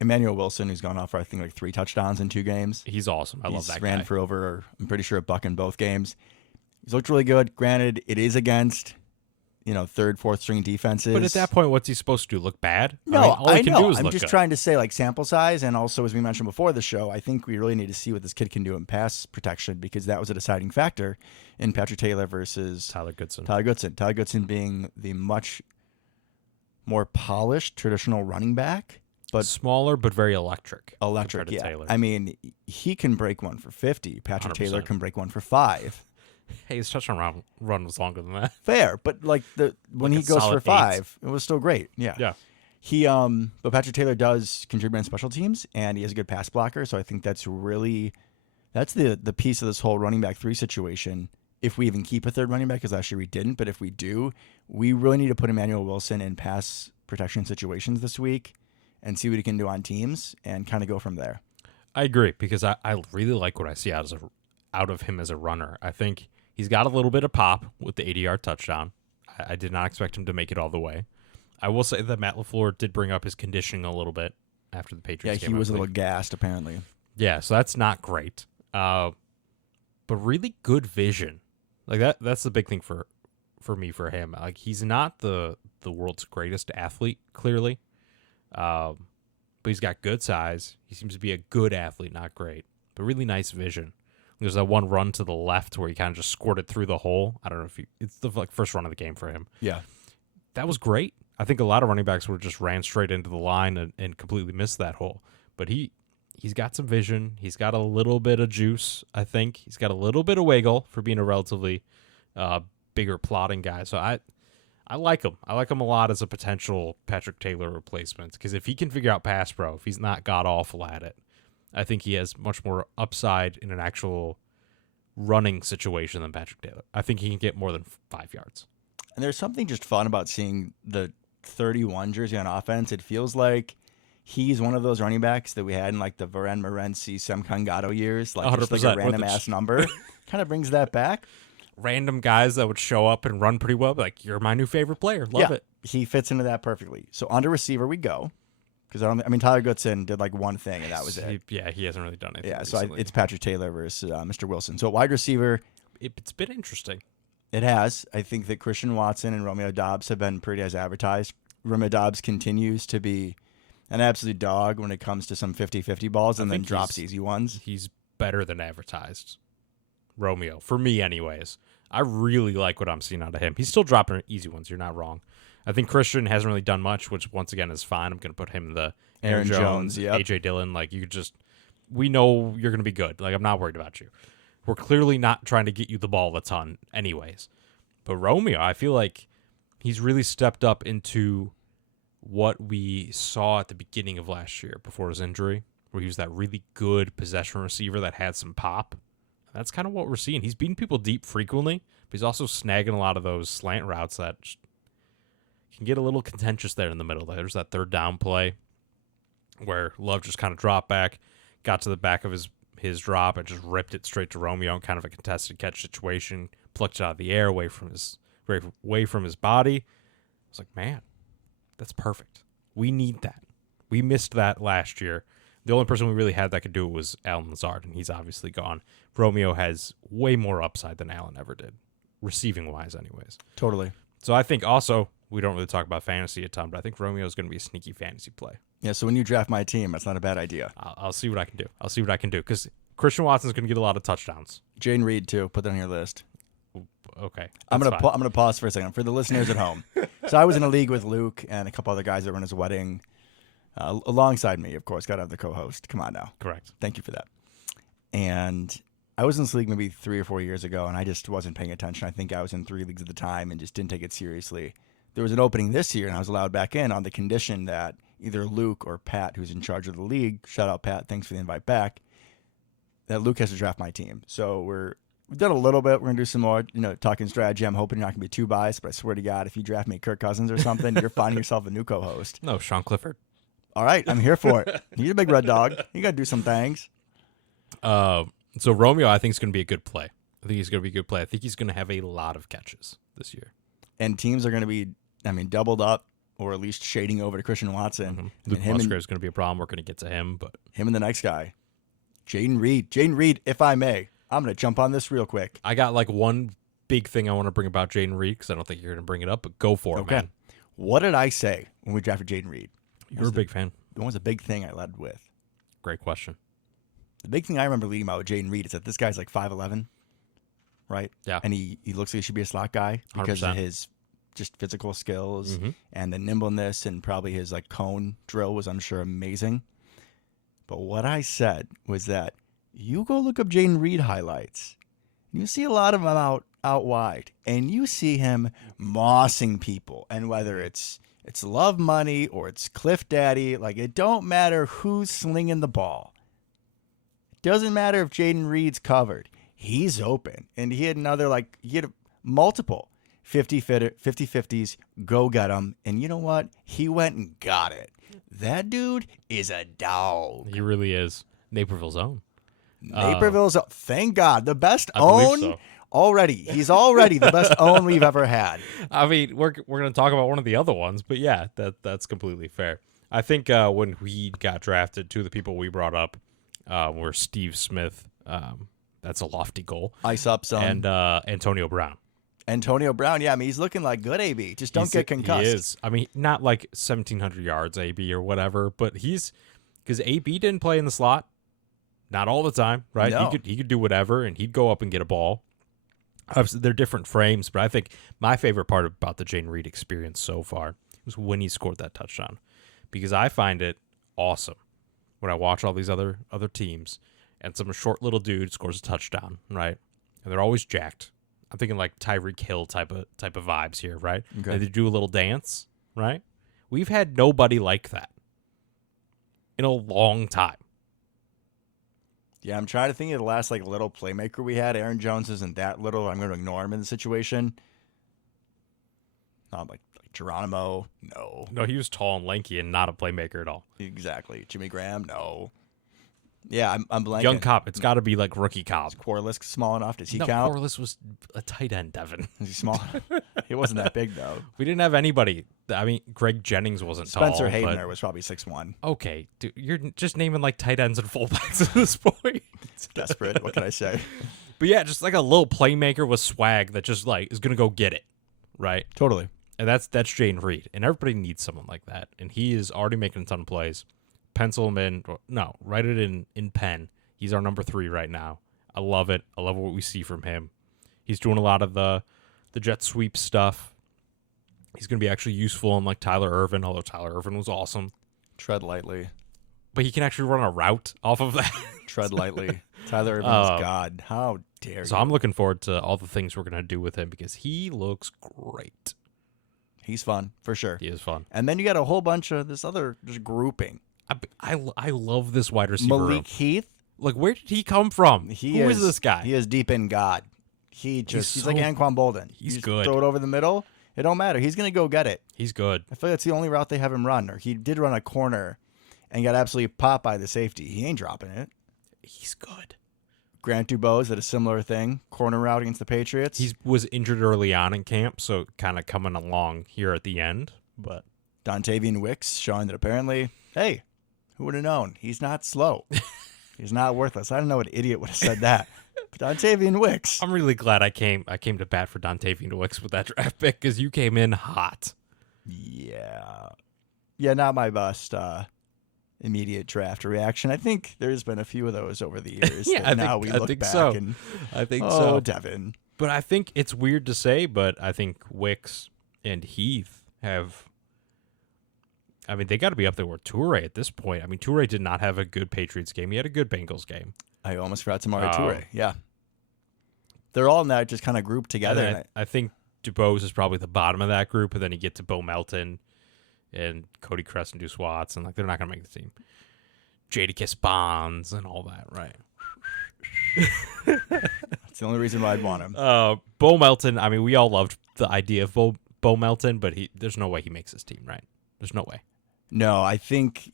Emmanuel Wilson, who's gone off for I think like 3 touchdowns in 2 games. he's awesome. I love that ran guy. for over, I'm pretty sure, a buck in both games. He's looked really good. Granted, it is against, 3rd, 4th string defenses. But at that point, what's he supposed to do? Look bad? No, all he can know. do is I'm look just good. trying to say like sample size, and also as we mentioned before the show, I think we really need to see what this kid can do in pass protection because that was a deciding factor in Patrick Taylor versus Tyler Goodson. Tyler Goodson being the much more polished traditional running back, but smaller but very electric. electric. compared to Yeah, Taylor. I mean he can break one for 50. Patrick Taylor 100%. can break one for 5. Hey, his touchdown run was longer than that. Fair, but like when Like he a goes solid for 5, it was still great. Yeah. Yeah. He but Patrick Taylor does contribute on special teams and he is a good pass blocker, so I think that's the piece of this whole running back 3 situation. If we even keep a third running back, because last year we didn't, but if we do, we really need to put Emmanuel Wilson in pass protection situations this week and see what he can do on teams and kind of go from there. I agree because I really like what I see out of him as a runner. I think he's got a little bit of pop with the 80-yard touchdown. I did not expect him to make it all the way. I will say that Matt LaFleur did bring up his conditioning a little bit after the Yeah, Patriots game. he was I a little believe. gassed apparently. Yeah, so that's not great. But really good vision. Like that's the big thing for me for him. Like he's not the world's greatest athlete, clearly. But he's got good size. He seems to be a good athlete, not great. But really nice vision. There's that one run to the left where he kind of just squirted through the hole. I don't know if it's the first run of the game for him. Yeah. That was great. I think a lot of running backs would just ran straight into the line and completely missed that hole. But he's got some vision. He's got a little bit of juice, I think. He's got a little bit of wiggle for being a relatively bigger plotting guy. So I like him. I like him a lot as a potential Patrick Taylor replacement because if he can figure out pass pro, if he's not god-awful at it, I think he has much more upside in an actual running situation than Patrick Taylor. I think he can get more than 5 yards. And there's something just fun about seeing the 31 jersey on offense. It feels like he's one of those running backs that we had in like the Varen Morency, Sem Congato years, like just like 100% a random ass number. Kind of brings that back. Random guys that would show up and run pretty well, like, you're my new favorite player. Love it. He fits into that perfectly. So under receiver we go. Because Tyler Goodson did like one thing and that was it. He hasn't really done anything. Yeah, so recently. it's Patrick Taylor versus Mr. Wilson. So wide receiver, It's been interesting. it has. I think that Christian Watson and Romeo Doubs have been pretty as advertised. Romeo Doubs continues to be an absolute dog when it comes to some 50-50 balls and then think drops easy ones. He's better than advertised. Romeo, for me anyways. I really like what I'm seeing out of him. He's still dropping easy ones. You're not wrong. I think Christian hasn't really done much, which once again is fine. I'm going to put him in the Aaron Jones, yep. AJ Dillon. Like, we know you're going to be good. Like, I'm not worried about you. We're clearly not trying to get you the ball a ton anyways. But Romeo, I feel like he's really stepped up into what we saw at the beginning of last year before his injury, where he was that really good possession receiver that had some pop. That's kind of what we're seeing. He's beating people deep frequently, but he's also snagging a lot of those slant routes that can get a little contentious there in the middle. There's that third down play where Love just kind of dropped back, got to the back of his drop, and just ripped it straight to Romeo in kind of a contested catch situation, plucked it out of the air away from his body. I was like, man, that's perfect. We need that. We missed that last year. The only person we really had that could do it was Allen Lazard, and he's obviously gone. Romeo has way more upside than Allen ever did, receiving-wise anyways. Totally. So I think also, we don't really talk about fantasy a ton, but I think Romeo is going to be a sneaky fantasy play. Yeah, so when you draft my team, that's not a bad idea. I'll see what I can do. Because Christian Watson's going to get a lot of touchdowns. Jaden Reed, too. Put that on your list. Okay. I'm gonna pause for a second for the listeners at home. So I was in a league with Luke and a couple other guys that were in his wedding, alongside me, of course. Got to have the co-host. Come on now. Correct. Thank you for that. And I was in this league maybe 3 or 4 years ago, and I just wasn't paying attention. I think I was in 3 leagues at the time and just didn't take it seriously. There was an opening this year, and I was allowed back in on the condition that either Luke or Pat, who's in charge of the league, shout out Pat, thanks for the invite back, that Luke has to draft my team. So we've done a little bit. We're going to do some more, talking strategy. I'm hoping you're not going to be too biased, but I swear to God, if you draft me Kirk Cousins or something, you're finding yourself a new co-host. No, Sean Clifford. All right, I'm here for it. You're a big red dog. You got to do some things. So Romeo, I think, is going to be a good play. I think he's going to be a good play. I think he's going to have a lot of catches this year. And teams are going to be, doubled up or at least shading over to Christian Watson. Mm-hmm. Luke Musgrave is going to be a problem. We're going to get to him, but him and the next guy, Jaden Reed. Jaden Reed, if I may, I'm going to jump on this real quick. I got like one big thing I want to bring about Jaden Reed because I don't think you're going to bring it up, but go for it, man. What did I say when we drafted Jaden Reed? You're a big fan. What was the big thing I led with? Great question. The big thing I remember leading about with Jaden Reed is that this guy's like 5'11", right? Yeah. And he looks like he should be a slot guy because 100%. of his just physical skills Mm-hmm. and the nimbleness, and probably his like cone drill was, I'm sure, amazing. But what I said was that you go look up Jaden Reed highlights, you see a lot of them out wide, and you see him mossing people, and whether it's Love Money or it's Cliff Daddy, like it don't matter who's slinging the ball. Doesn't matter if Jaden Reed's covered. He's open. And he had multiple 50-50s, go get him. And you know what? He went and got it. That dude is a dog. He really is. Naperville's own. Naperville's, thank God, the best I believe own so. already. He's already the best own we've ever had. I mean, we're going to talk about one of the other ones, but yeah, that's completely fair. I think when we got drafted, two of the people we brought up were Steve Smith. That's a lofty goal. Ice up, son. And Antonio Brown. Antonio Brown, yeah, he's looking like good AB. Just don't get concussed. He is. I mean, not like 1,700 yards AB or whatever, but because AB didn't play in the slot, not all the time, right? No. He could do whatever, and he'd go up and get a ball. Obviously, they're different frames, but I think my favorite part about the Jaden Reed experience so far was when he scored that touchdown, because I find it awesome when I watch all these other teams and some short little dude scores a touchdown, right? And they're always jacked. I'm thinking like Tyreek Hill type of vibes here, right? Okay. And they do a little dance, right? We've had nobody like that in a long time. Yeah, I'm trying to think of the last little playmaker we had. Aaron Jones isn't that little. I'm going to ignore him in the situation. Not like Geronimo, no. No, he was tall and lanky and not a playmaker at all. Exactly. Jimmy Graham, no. Yeah, I'm blanking. Young Cobb, it's got to be like rookie Cobb. Corliss small enough? Does he No, count? Corliss was a tight end, Devin. Is he small? He wasn't that big, though. We didn't have anybody. I mean, Greg Jennings wasn't Spencer tall. Hayden but, there was probably 6'1". okay, dude, you're just naming like tight ends and fullbacks at this point. Desperate. What can I say? But yeah, just like a little playmaker with swag that just like is gonna go get it, right? Totally. And that's Jaden Reed, and everybody needs someone like that. And he is already making a ton of plays. Pencil him in. No, write it in pen. He's our number 3 right now. I love it. I love what we see from him. He's doing a lot of the jet sweep stuff. He's going to be actually useful in like Tyler Ervin, although Tyler Ervin was awesome. Tread lightly. But he can actually run a route off of that. Tread lightly. Tyler Irvin is God. How dare you? So I'm looking forward to all the things we're going to do with him because he looks great. He's fun, for sure. He is fun. And then you got a whole bunch of this other just grouping. I love this wide receiver room. Malik Heath. Like, where did he come from? Who is this guy? He is deep in God. He's like Anquan Bolden. He's you good. Throw it over the middle. It don't matter. He's going to go get it. He's good. I feel like that's the only route they have him run. Or he did run a corner and got absolutely popped by the safety. He ain't dropping it. He's good. Grant Dubose did a similar thing. Corner route against the Patriots. He was injured early on in camp, so kind of coming along here at the end. But Dontavian Wicks showing that apparently, hey, who would have known? He's not slow. He's not worthless. I don't know what idiot would have said that. But Dontavian Wicks. I'm really glad I came to bat for Dontavian Wicks with that draft pick because you came in hot. Yeah. Yeah, not my best immediate draft reaction. I think there's been a few of those over the years. Yeah, I think so. And, I think oh, so. Devin. But I think it's weird to say, but I think Wicks and Heath have. I mean, they got to be up there with Toure at this point. I mean, Toure did not have a good Patriots game. He had a good Bengals game. I almost forgot Tamari Toure. Yeah. they're all in that just kind of group together. And I think DuBose is probably the bottom of that group, and then you get to Bo Melton and Cody Crest and Deuce Watts, and like they're not going to make the team. Jadakiss Bonds and all that, right? That's the only reason why I'd want him. Bo Melton, I mean, we all loved the idea of Bo Melton, but there's no way he makes this team, right? There's no way. No, I think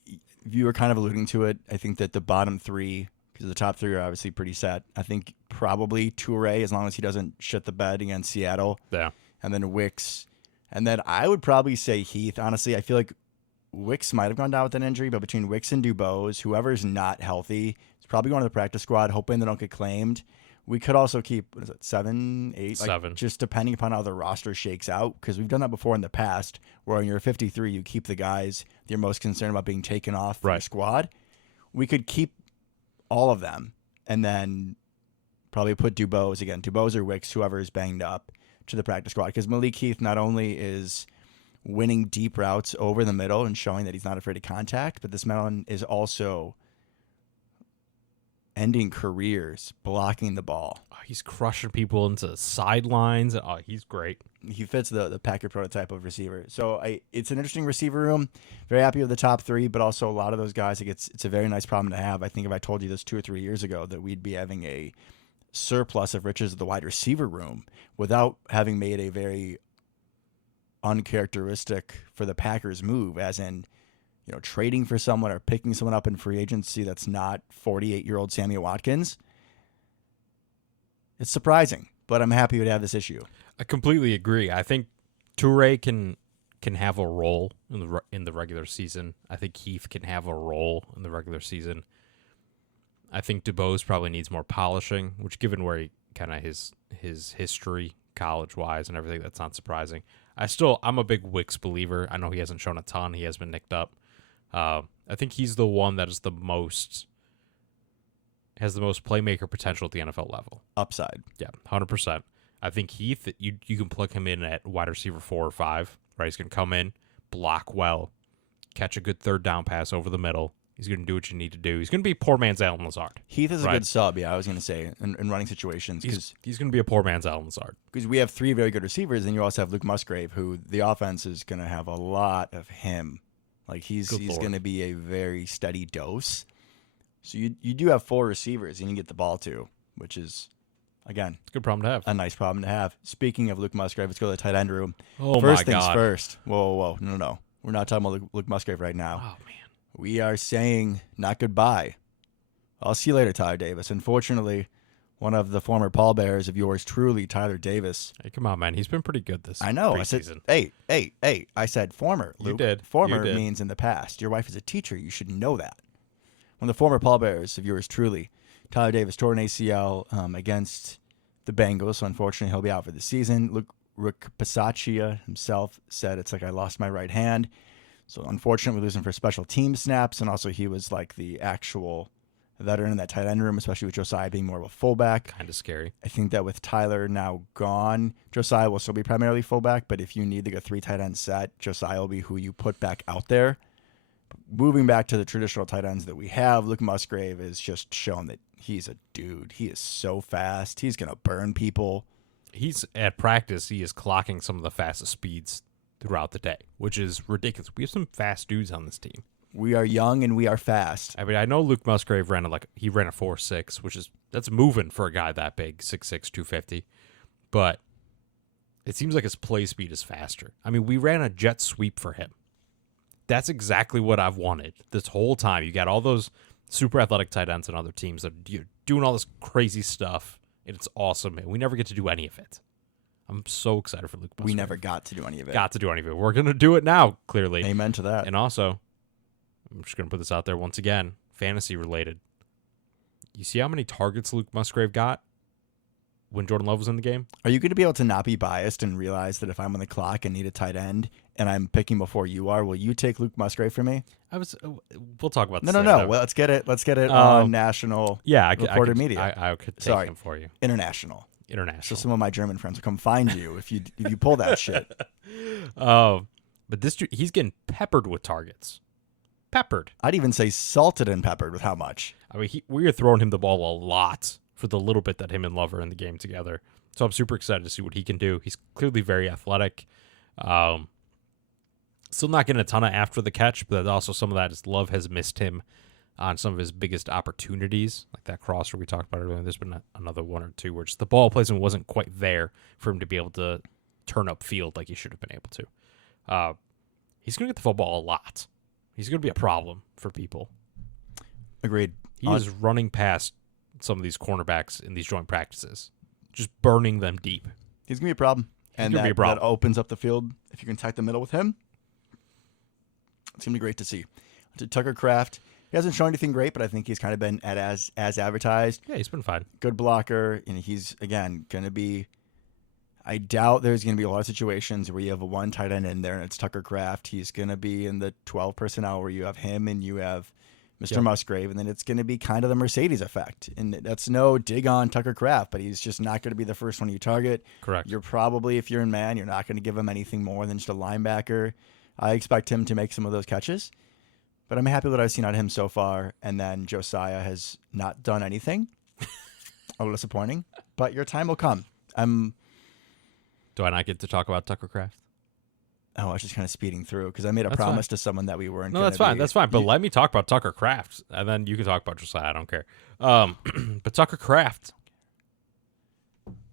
you were kind of alluding to it. I think that the bottom three, because the top three are obviously pretty set. I think probably Toure, as long as he doesn't shit the bed against Seattle. Yeah. And then Wicks. And then I would probably say Heath. Honestly, I feel like Wicks might have gone down with an injury, but between Wicks and DuBose, whoever's not healthy is probably going to the practice squad, hoping they don't get claimed. We could also keep, what is it, 7, 8? Like, 7. Just depending upon how the roster shakes out, because we've done that before in the past, where when you're 53, you keep the guys you're most concerned about being taken off the squad. We could keep all of them and then probably put DuBose or Wicks, whoever is banged up, to the practice squad, because Malik Heath not only is winning deep routes over the middle and showing that he's not afraid of contact, but this man is also ending careers blocking the ball. Oh, he's crushing people into sidelines. Oh, he's great. He fits the Packer prototype of receiver. So it's an interesting receiver room. Very happy with the top three, but also a lot of those guys, it's a very nice problem to have. I think if I told you this 2 or 3 years ago that we'd be having a surplus of riches of the wide receiver room without having made a very uncharacteristic for the Packers move, as in, trading for someone or picking someone up in free agency that's not 48-year-old Sammy Watkins. It's surprising, but I'm happy to have this issue. I completely agree. I think Toure can have a role in the regular season. I think Heath can have a role in the regular season. I think DuBose probably needs more polishing, which, given where he kind of his history college-wise and everything, that's not surprising. I'm a big Wicks believer. I know he hasn't shown a ton. He has been nicked up. I think he's the one that is has the most playmaker potential at the NFL level. Upside. Yeah, 100%. I think Heath, you can plug him in at wide receiver 4 or 5, right? He's going to come in, block well, catch a good third down pass over the middle. He's going to do what you need to do. He's going to be poor man's Allen Lazard. Heath is a good sub, I was going to say, in running situations. He's going to be a poor man's Allen Lazard. Because we have 3 very good receivers, and you also have Luke Musgrave, who the offense is going to have a lot of him. Like, he's going to be a very steady dose. So you do have 4 receivers and you get the ball to, which is, again, it's a good problem to have. A nice problem to have. Speaking of Luke Musgrave, let's go to the tight end room. Oh, first my God. First things first. Whoa. No. We're not talking about Luke Musgrave right now. Oh, man. We are saying not goodbye. I'll see you later, Tyler Davis. Unfortunately, one of the former pallbearers of yours truly, Tyler Davis. Hey, come on, man. He's been pretty good this I know. preseason. I said, hey. I said former, Luke. You did. Former means in the past. Your wife is a teacher. You should know that. One of the former pallbearers of yours truly, Tyler Davis, tore an ACL against the Bengals, so unfortunately he'll be out for the season. Rick Pasaccia himself said, it's like I lost my right hand. So unfortunately, we lose him for special team snaps, and also he was like the actual veteran in that tight end room, especially with Josiah being more of a fullback. Kind of scary. I think that with Tyler now gone, Josiah will still be primarily fullback, but if you need like a 3 tight end set, Josiah will be who you put back out there. Moving back to the traditional tight ends that we have, Luke Musgrave has just shown that he's a dude. He is so fast. He's going to burn people. He's at practice. He is clocking some of the fastest speeds throughout the day, which is ridiculous. We have some fast dudes on this team. We are young and we are fast. I mean, I know Luke Musgrave ran a 4.6, which that's moving for a guy that big, 6'6", 250. But it seems like his play speed is faster. I mean, we ran a jet sweep for him. That's exactly what I've wanted this whole time. You got all those super athletic tight ends and other teams that are doing all this crazy stuff, and it's awesome. And we never get to do any of it. I'm so excited for Luke Musgrave. We never got to do any of it. Got to do any of it. We're going to do it now, clearly. Amen to that. And also, I'm just going to put this out there once again, fantasy related. You see how many targets Luke Musgrave got when Jordan Love was in the game? Are you going to be able to not be biased and realize that if I'm on the clock and need a tight end and I'm picking before you are, will you take Luke Musgrave for me? We'll talk about this. No. Well, let's get it on national reported media. I could take him for you. International. So International. some of my German friends will come find you if you pull that shit. But this dude, he's getting peppered with targets. Peppered. I'd even say salted and peppered with how much. I mean, we are throwing him the ball a lot for the little bit that him and Love are in the game together. So I'm super excited to see what he can do. He's clearly very athletic. Still not getting a ton of after the catch, but also some of that is Love has missed him on some of his biggest opportunities, like that crosser we talked about earlier. There's been another one or two where just the ball placement wasn't quite there for him to be able to turn up field like he should have been able to. He's going to get the football a lot. He's going to be a problem for people. Agreed. He is running past some of these cornerbacks in these joint practices, just burning them deep. He's going to be a problem. And that opens up the field. If you can attack the middle with him, it's going to be great to see. To Tucker Kraft, he hasn't shown anything great, but I think he's kind of been as advertised. Yeah, he's been fine. Good blocker. And he's, again, going to be – I doubt there's going to be a lot of situations where you have a one tight end in there and it's Tucker Kraft. He's going to be in the 12 personnel where you have him and you have Mr. Musgrave, and then it's going to be kind of the Mercedes effect. And that's no dig on Tucker Kraft, but he's just not going to be the first one you target. Correct. You're probably, if you're in man, you're not going to give him anything more than just a linebacker. I expect him to make some of those catches, but I'm happy with what I've seen out of him so far. And then Josiah has not done anything. A little disappointing, but your time will come. Do I not get to talk about Tucker Kraft? Oh, I was just kind of speeding through because I made a promise to someone that we weren't. No, that's fine. That's fine. But let me talk about Tucker Kraft, and then you can talk about Josiah. I don't care. But Tucker Kraft,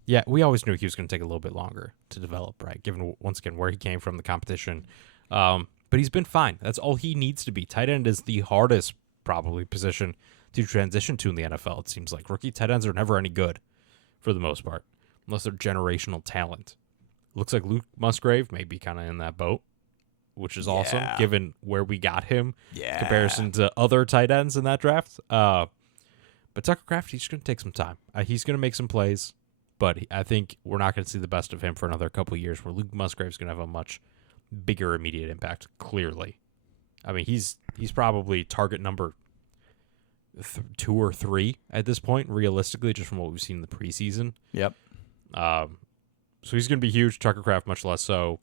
yeah, we always knew he was going to take a little bit longer to develop, right? Given once again where he came from, the competition. But he's been fine. That's all he needs to be. Tight end is the hardest probably position to transition to in the NFL. It seems like rookie tight ends are never any good for the most part, unless they're generational talent. Looks like Luke Musgrave may be kind of in that boat, which is awesome given where we got him in comparison to other tight ends in that draft. But Tucker Kraft, he's going to take some time. He's going to make some plays, but I think we're not going to see the best of him for another couple of years where Luke Musgrave's going to have a much bigger immediate impact, clearly. I mean, he's probably target number 2 or 3 at this point, realistically, just from what we've seen in the preseason. Yep. So he's going to be huge. Tucker Kraft, much less so.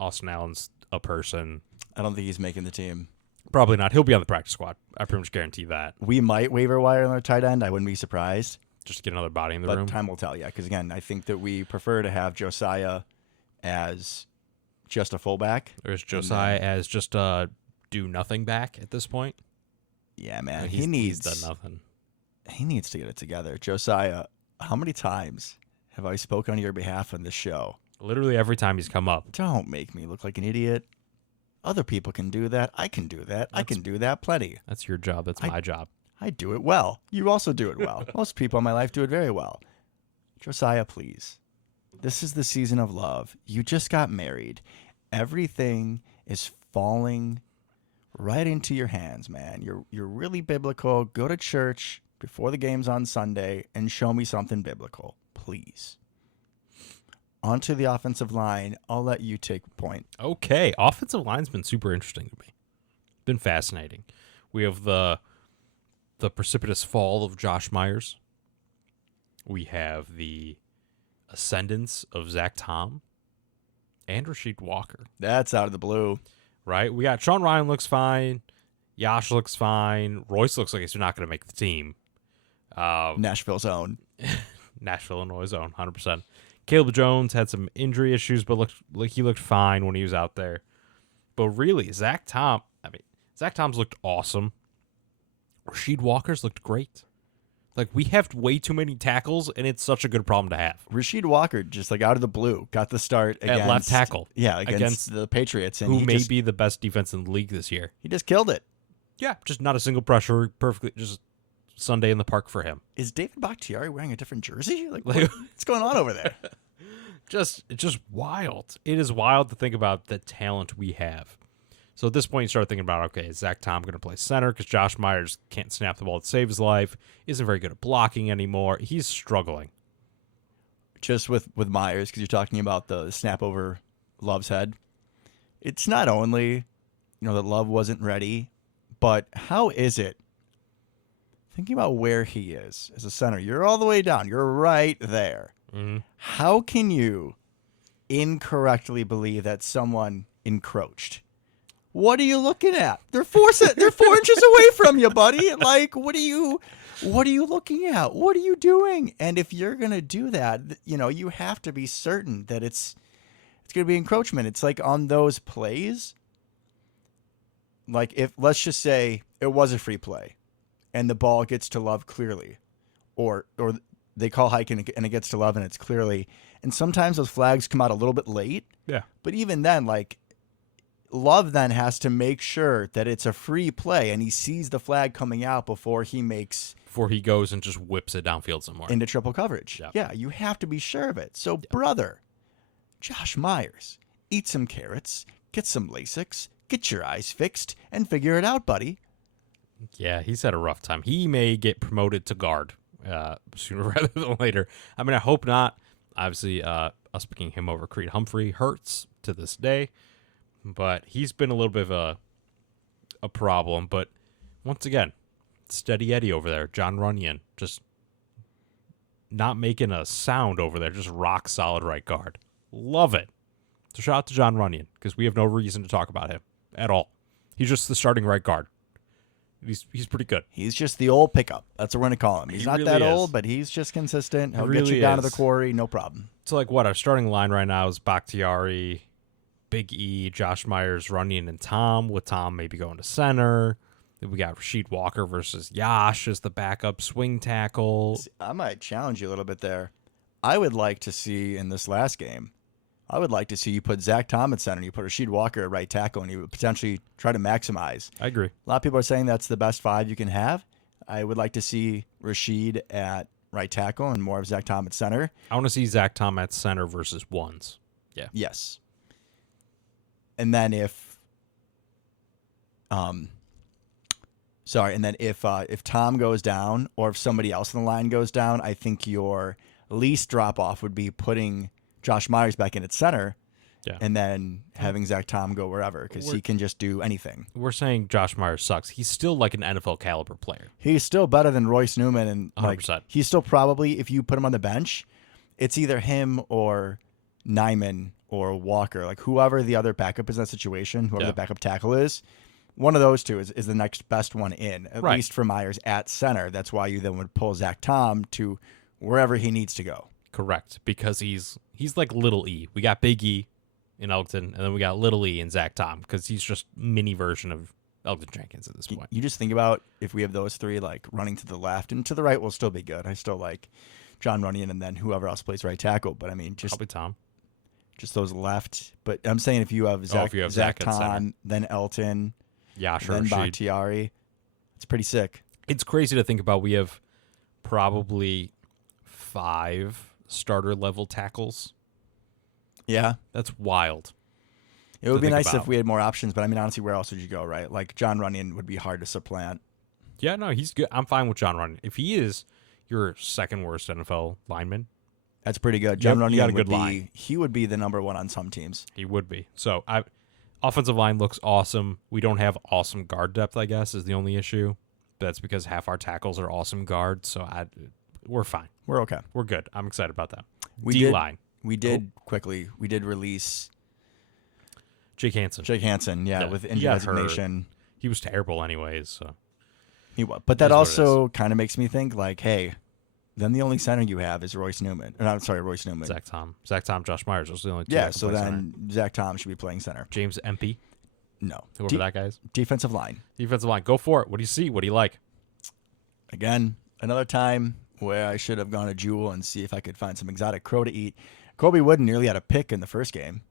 Austin Allen's a person. I don't think he's making the team. Probably not. He'll be on the practice squad. I pretty much guarantee that. We might waiver wire on our tight end. I wouldn't be surprised. Just to get another body in the room. But time will tell, because, again, I think that we prefer to have Josiah as just a fullback. Or is Josiah as just a do-nothing back at this point? Yeah, man. He's done nothing. He needs to get it together. Josiah, how many times have I spoken on your behalf on this show? Literally every time he's come up. Don't make me look like an idiot. Other people can do that. I can do that. I can do that plenty. That's your job. That's my job. I do it well. You also do it well. Most people in my life do it very well. Josiah, please. This is the season of love. You just got married. Everything is falling right into your hands, man. You're really biblical. Go to church before the game's on Sunday and show me something biblical. Please. Onto the offensive line. I'll let you take point. Okay. Offensive line's been super interesting to me. Been fascinating. We have the precipitous fall of Josh Myers. We have the ascendance of Zach Tom and Rasheed Walker. That's out of the blue. Right? We got Sean Ryan looks fine. Yash looks fine. Royce looks like he's not going to make the team. Nashville's own. Nashville, Illinois' own, 100%. Caleb Jones had some injury issues, but looked like he looked fine when he was out there. But really, Zach Tom's looked awesome. Rasheed Walker's looked great. Like, we have way too many tackles, and it's such a good problem to have. Rasheed Walker, just like out of the blue, got the start against, at left tackle. Yeah, against the Patriots. And who may be the best defense in the league this year. He just killed it. Yeah, just not a single pressure. Perfectly, just Sunday in the park for him. Is David Bakhtiari wearing a different jersey? Like what's going on over there? It's just wild. It is wild to think about the talent we have. So at this point, you start thinking about, okay, is Zach Tom going to play center? Because Josh Myers can't snap the ball to save his life. Isn't very good at blocking anymore. He's struggling. Just with Myers, because you're talking about the snap over Love's head. It's not only, that Love wasn't ready, but how is it? Thinking about where he is as a center, you're all the way down. You're right there. Mm-hmm. How can you incorrectly believe that someone encroached? What are you looking at? They're 4 inches away from you, buddy. Like, what are you looking at? What are you doing? And if you're gonna do that, you have to be certain that it's gonna be encroachment. It's like on those plays. Like, if let's just say it was a free play, and the ball gets to Love clearly, or they call hike and it gets to Love and it's clearly, and sometimes those flags come out a little bit late. Yeah. But even then, like, Love then has to make sure that it's a free play and he sees the flag coming out before he goes and just whips it downfield somewhere into triple coverage. Yep. Yeah, you have to be sure of it. So, brother, Josh Myers, eat some carrots, get some Lasix, get your eyes fixed, and figure it out, buddy. Yeah, he's had a rough time. He may get promoted to guard sooner rather than later. I mean, I hope not. Obviously, us picking him over Creed Humphrey hurts to this day, but he's been a little bit of a problem. But once again, steady Eddie over there, John Runyon, just not making a sound over there, just rock solid right guard. Love it. So shout out to John Runyon, because we have no reason to talk about him at all. He's just the starting right guard. He's pretty good. He's just the old pickup. That's what we're going to call him. He's not really that is. old, but he's just consistent. He'll Really get you down to the is. quarry, no problem. So, like, what our starting line right now is Bakhtiari, Big E, Josh Myers, Runyon, and Tom, with Tom maybe going to center. Then we got Rasheed Walker versus Yash as the backup swing tackle. I might challenge you a little bit there. I would like to see in this last game, I would like to see you put Zach Tom at center and you put Rasheed Walker at right tackle and you would potentially try to maximize. I agree. A lot of people are saying that's the best 5 you can have. I would like to see Rasheed at right tackle and more of Zach Tom at center. I want to see Zach Tom at center versus ones. Yeah. Yes. And then if Tom goes down or if somebody else in the line goes down, I think your least drop off would be putting Josh Myers back in at center, and then having Zach Tom go wherever because he can just do anything. We're saying Josh Myers sucks. He's still like an NFL caliber player. He's still better than Royce Newman, and 100%. He's still probably, if you put him on the bench, it's either him or Nyman or Walker, like whoever the other backup is in that situation, whoever the backup tackle is. One of those two is the next best one in, at least for Myers at center. That's why you then would pull Zach Tom to wherever he needs to go. Correct, because he's like Little E. We got Big E in Elgton, and then we got Little E in Zach Tom, because he's just mini version of Elgton Jenkins at this point. You just think about if we have those three like running to the left and to the right will still be good. I still like John Runyon and then whoever else plays right tackle. But I mean, just probably Tom. Just those left. But I'm saying if you have Zach Tom, then Elton, Yash, then Rasheed. Bakhtiari, it's pretty sick. It's crazy to think about. We have probably 5 starter level tackles. Yeah. That's wild. It would be nice if we had more options, but I mean, honestly, where else would you go, right? Like John Runyon would be hard to supplant. Yeah, no, he's good. I'm fine with John Runyon. If he is your second worst NFL lineman, that's pretty good. John Runyon got a good line. He would be the number 1 on some teams. He would be. So offensive line looks awesome. We don't have awesome guard depth, I guess, is the only issue. That's because half our tackles are awesome guards. So we're fine. We're okay. We're good. I'm excited about that. D-line. We did release Jake Hansen. With injury designation. He was terrible anyways. So he was. But that also kind of makes me think like, hey, then the only center you have is Royce Newman. Royce Newman. Zach Tom, Josh Myers. Those are the only two. Yeah, so then Zach Tom should be playing center. James Empey. No. Whoever that guy is. Defensive line. Go for it. What do you see? What do you like? Again, another time where I should have gone to Jewel and see if I could find some exotic crow to eat. Colby Wooden nearly had a pick in the first game.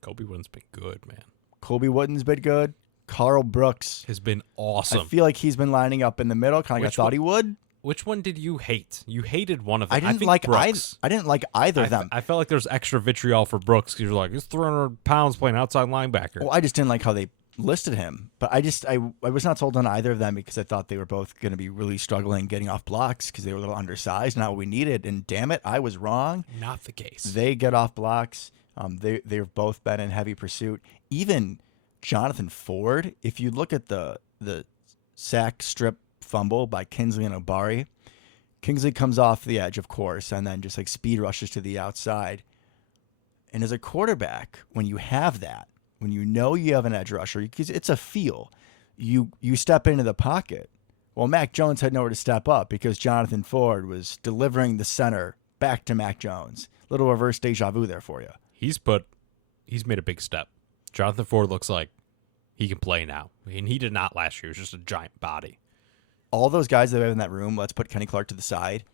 Colby Wooden's been good, man. Colby Wooden's been good. Carl Brooks has been awesome. I feel like he's been lining up in the middle, kind of like I thought he would. Which one did you hate? You hated one of them. I didn't like either of them. I felt like there's extra vitriol for Brooks because you're like, he's 300 pounds playing outside linebacker. Well, I just didn't like how they listed him. But I was not sold on either of them because I thought they were both going to be really struggling getting off blocks because they were a little undersized, not what we needed. And damn it, I was wrong. Not the case. They get off blocks. They've both been in heavy pursuit. Even Jonathan Ford, if you look at the sack strip fumble by Kingsley and Obari, Kingsley comes off the edge, of course, and then just like speed rushes to the outside. And as a quarterback, when you have that, when you know you have an edge rusher, because it's a feel, you step into the pocket. Well, Mac Jones had nowhere to step up because Jonathan Ford was delivering the center back to Mac Jones. Little reverse deja vu there for you. He's made a big step. Jonathan Ford looks like he can play now. And he did not last year. He was just a giant body. All those guys that we have in that room, let's put Kenny Clark to the side,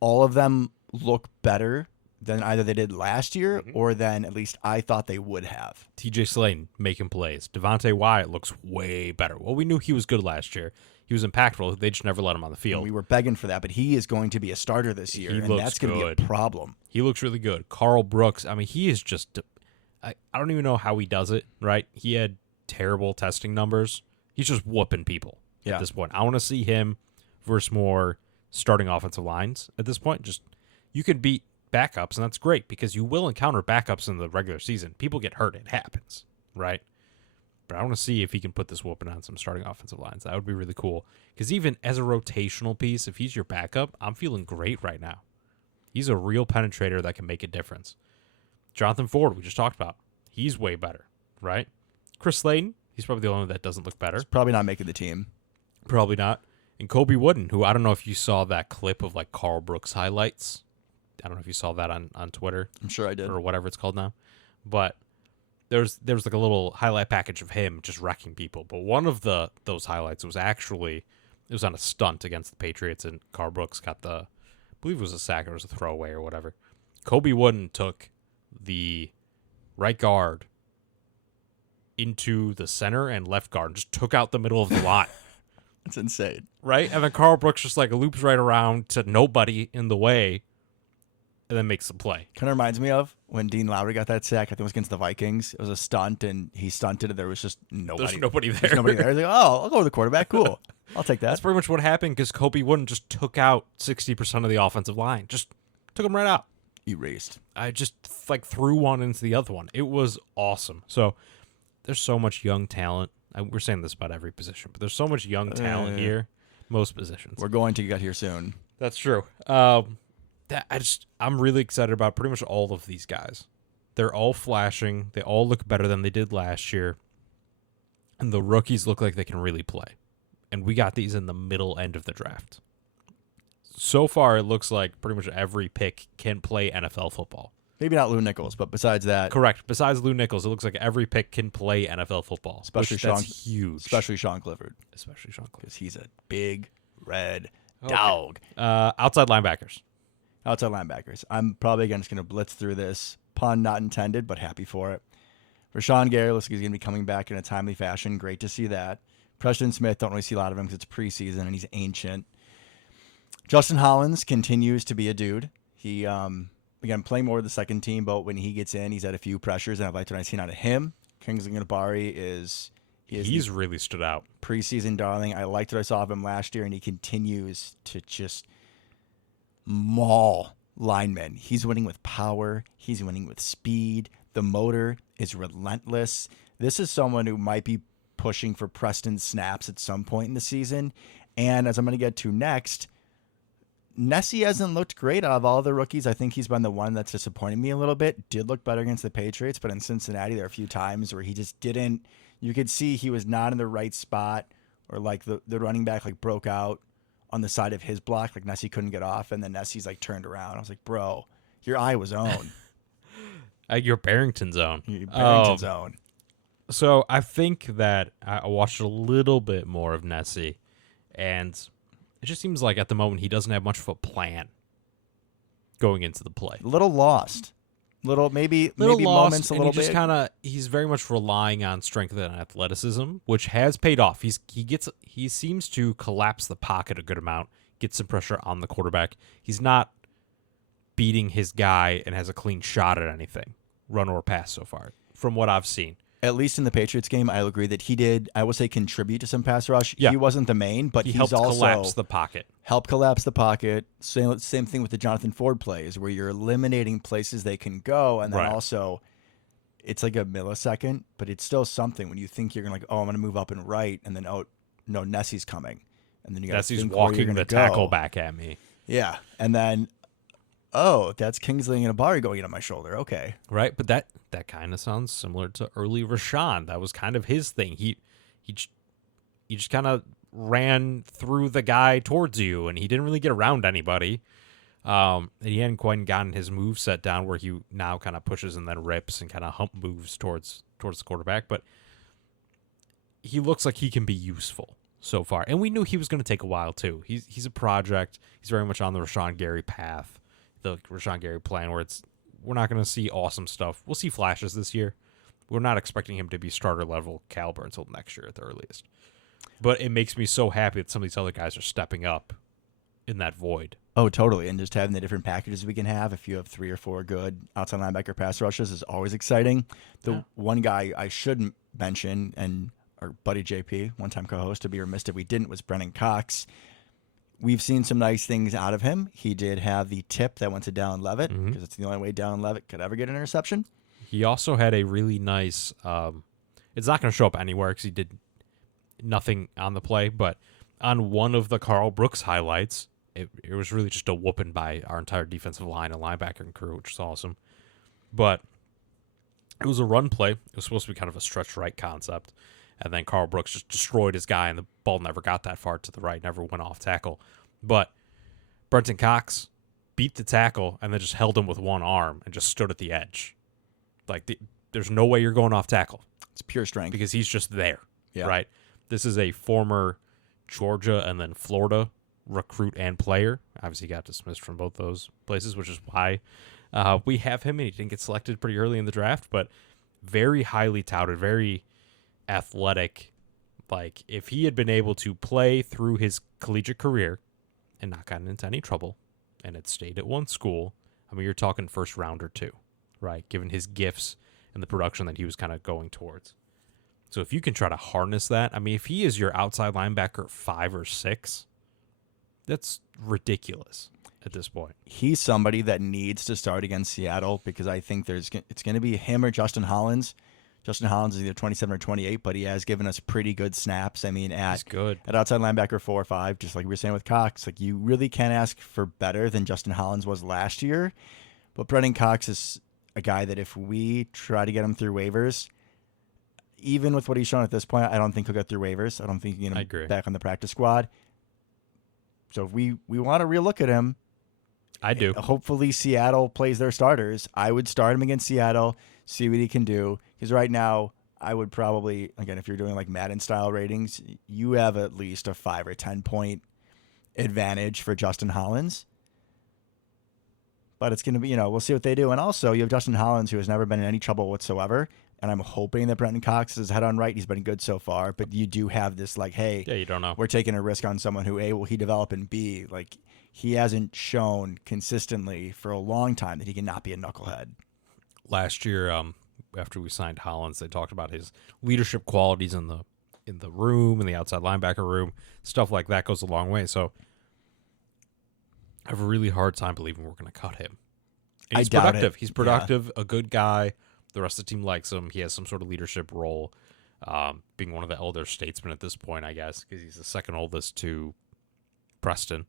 all of them look better than either they did last year or than at least I thought they would have. TJ Slayton making plays. Devontae Wyatt looks way better. Well, we knew he was good last year. He was impactful. They just never let him on the field. And we were begging for that, but he is going to be a starter this year, and that's going to be a problem. He looks really good. Carl Brooks, I mean, he is just I don't even know how he does it, right? He had terrible testing numbers. He's just whooping people at this point. I want to see him versus more starting offensive lines at this point. Just you can beat backups, and that's great because you will encounter backups in the regular season. People get hurt. It happens, right? But I want to see if he can put this whooping on some starting offensive lines. That would be really cool. Because even as a rotational piece, if he's your backup, I'm feeling great right now. He's a real penetrator that can make a difference. Jonathan Ford, we just talked about. He's way better, right? Chris Slayton, he's probably the only one that doesn't look better. He's probably not making the team. Probably not. And Kobe Wooden, who I don't know if you saw that clip of like Carl Brooks highlights. I don't know if you saw that on Twitter. I'm sure I did. Or whatever it's called now. But there was like a little highlight package of him just wrecking people. But one of those highlights was actually, it was on a stunt against the Patriots, and Carl Brooks got I believe it was a sack or it was a throwaway or whatever. Kobe Wooden took the right guard into the center and left guard and just took out the middle of the line. That's insane. Right? And then Carl Brooks just like loops right around to nobody in the way and then makes the play. Kind of reminds me of when Dean Lowry got that sack. I think it was against the Vikings. It was a stunt, and he stunted, and there was just nobody. There's nobody there. There's nobody there. He's like, oh, I'll go to the quarterback. Cool. I'll take that. That's pretty much what happened because Kobe Wooden just took out 60% of the offensive line. Just took them right out. Erased. I just like threw one into the other one. It was awesome. So there's so much young talent. We're saying this about every position, but there's so much young talent here. Most positions. We're going to get here soon. That's true. I'm really excited about pretty much all of these guys. They're all flashing. They all look better than they did last year. And the rookies look like they can really play. And we got these in the middle end of the draft. So far, it looks like pretty much every pick can play NFL football. Maybe not Lou Nichols, but besides that. Correct. Besides Lou Nichols, it looks like every pick can play NFL football. Especially that's huge. Especially Sean Clifford. Especially Sean Clifford. Because he's a big red dog. Outside linebackers. Outside linebackers. I'm probably, again, just going to blitz through this. Pun not intended, but happy for it. Rashawn Gary looks like he's going to be coming back in a timely fashion. Great to see that. Preston Smith, don't really see a lot of him because it's preseason and he's ancient. Justin Hollins continues to be a dude. He, again, playing more with the second team, but when he gets in, he's had a few pressures, and I've liked what I've seen out of him. Kingsley Gnabry he's really stood out. Preseason darling. I liked what I saw of him last year, and he continues to just maul linemen. He's winning with power. He's winning with speed. The motor is relentless. This is someone who might be pushing for Preston snaps at some point in the season. And as I'm going to get to next, Nessie hasn't looked great out of all the rookies. I think he's been the one that's disappointed me a little bit. Did look better against the Patriots, but in Cincinnati, there are a few times where he just didn't. You could see he was not in the right spot, or like the running back like broke out on the side of his block, like Nessie couldn't get off, and then Nessie's like turned around. I was like, bro, your eye was on. Your Barrington zone. Your Barrington zone. So I think that I watched a little bit more of Nessie, and it just seems like at the moment he doesn't have much of a plan going into the play. A little lost. Maybe lost, moments a little bit. He's very much relying on strength and athleticism, which has paid off. He seems to collapse the pocket a good amount, get some pressure on the quarterback. He's not beating his guy and has a clean shot at anything, run or pass so far, from what I've seen. At least in the Patriots game, I agree that he did, I would say, contribute to some pass rush. Yeah. He wasn't the main, but he he's helped also collapse the pocket. Help collapse the pocket. Same thing with the Jonathan Ford plays, where you're eliminating places they can go, and then also it's like a millisecond, but it's still something when you think you're going to I'm going to move up and right, and then, oh, no, Nessie's coming. And then you got Nessie's walking the tackle back at me. Yeah, and then oh, that's Kingsley and Abari going on my shoulder. Okay. Right, but that kind of sounds similar to early Rashawn. That was kind of his thing. He just kind of ran through the guy towards you, and he didn't really get around anybody. And he hadn't quite gotten his move set down where he now kind of pushes and then rips and kind of hump moves towards the quarterback. But he looks like he can be useful so far, and we knew he was going to take a while too. He's a project. He's very much on the Rashawn Gary path, the Rashawn Gary plan, where we're not going to see awesome stuff. We'll see flashes this year. We're not expecting him to be starter level caliber until next year at the earliest. But it makes me so happy that some of these other guys are stepping up in that void. Oh, totally. And just having the different packages we can have, if you have 3 or 4 good outside linebacker pass rushes, is always exciting. The one guy I should mention, and our buddy JP, one-time co-host, to be remiss if we didn't, was Brennan Cox. We've seen some nice things out of him. He did have the tip that went to Dallin Levitt, because it's the only way Dallin Levitt could ever get an interception. He also had a really nice it's not going to show up anywhere because he did nothing on the play, but on one of the Carl Brooks highlights, it was really just a whooping by our entire defensive line and linebacker crew, which is awesome. But it was a run play. It was supposed to be kind of a stretch right concept. And then Carl Brooks just destroyed his guy, and the ball never got that far to the right, never went off tackle. But Brenton Cox beat the tackle and then just held him with one arm and just stood at the edge. Like, there's no way you're going off tackle. It's pure strength. Because he's just there, right? This is a former Georgia and then Florida recruit and player. Obviously got dismissed from both those places, which is why we have him, and he didn't get selected pretty early in the draft, but very highly touted, very athletic. Like, if he had been able to play through his collegiate career and not gotten into any trouble and had stayed at one school, I mean, you're talking first round or 2, right? Given his gifts and the production that he was kind of going towards. So if you can try to harness that, I mean, if he is your outside linebacker 5 or 6, that's ridiculous at this point. He's somebody that needs to start against Seattle, because I think it's going to be him or Justin Hollins. Justin Hollins is either 27 or 28, but he has given us pretty good snaps. I mean, He's good. At outside linebacker 4 or 5, just like we were saying with Cox, like, you really can't ask for better than Justin Hollins was last year. But Brennan Cox is a guy that if we try to get him through waivers, even with what he's shown at this point, I don't think he'll get through waivers. I don't think he can get him back on the practice squad. So if we want to relook at him, I do. Hopefully Seattle plays their starters. I would start him against Seattle, see what he can do. Because right now, I would probably, again, if you're doing like Madden-style ratings, you have at least a 5 or 10-point advantage for Justin Hollins. But it's going to be, we'll see what they do. And also, you have Justin Hollins, who has never been in any trouble whatsoever. And I'm hoping that Brenton Cox is head on right. He's been good so far. But you do have this, like, hey, you don't know. We're taking a risk on someone who, A, will he develop, and B, like, he hasn't shown consistently for a long time that he cannot be a knucklehead. Last year, after we signed Hollins, they talked about his leadership qualities in the room, in the outside linebacker room. Stuff like that goes a long way. So I have a really hard time believing we're going to cut him. And he's productive. He's productive, a good guy. The rest of the team likes him. He has some sort of leadership role, being one of the elder statesmen at this point, I guess, because he's the second oldest to Preston,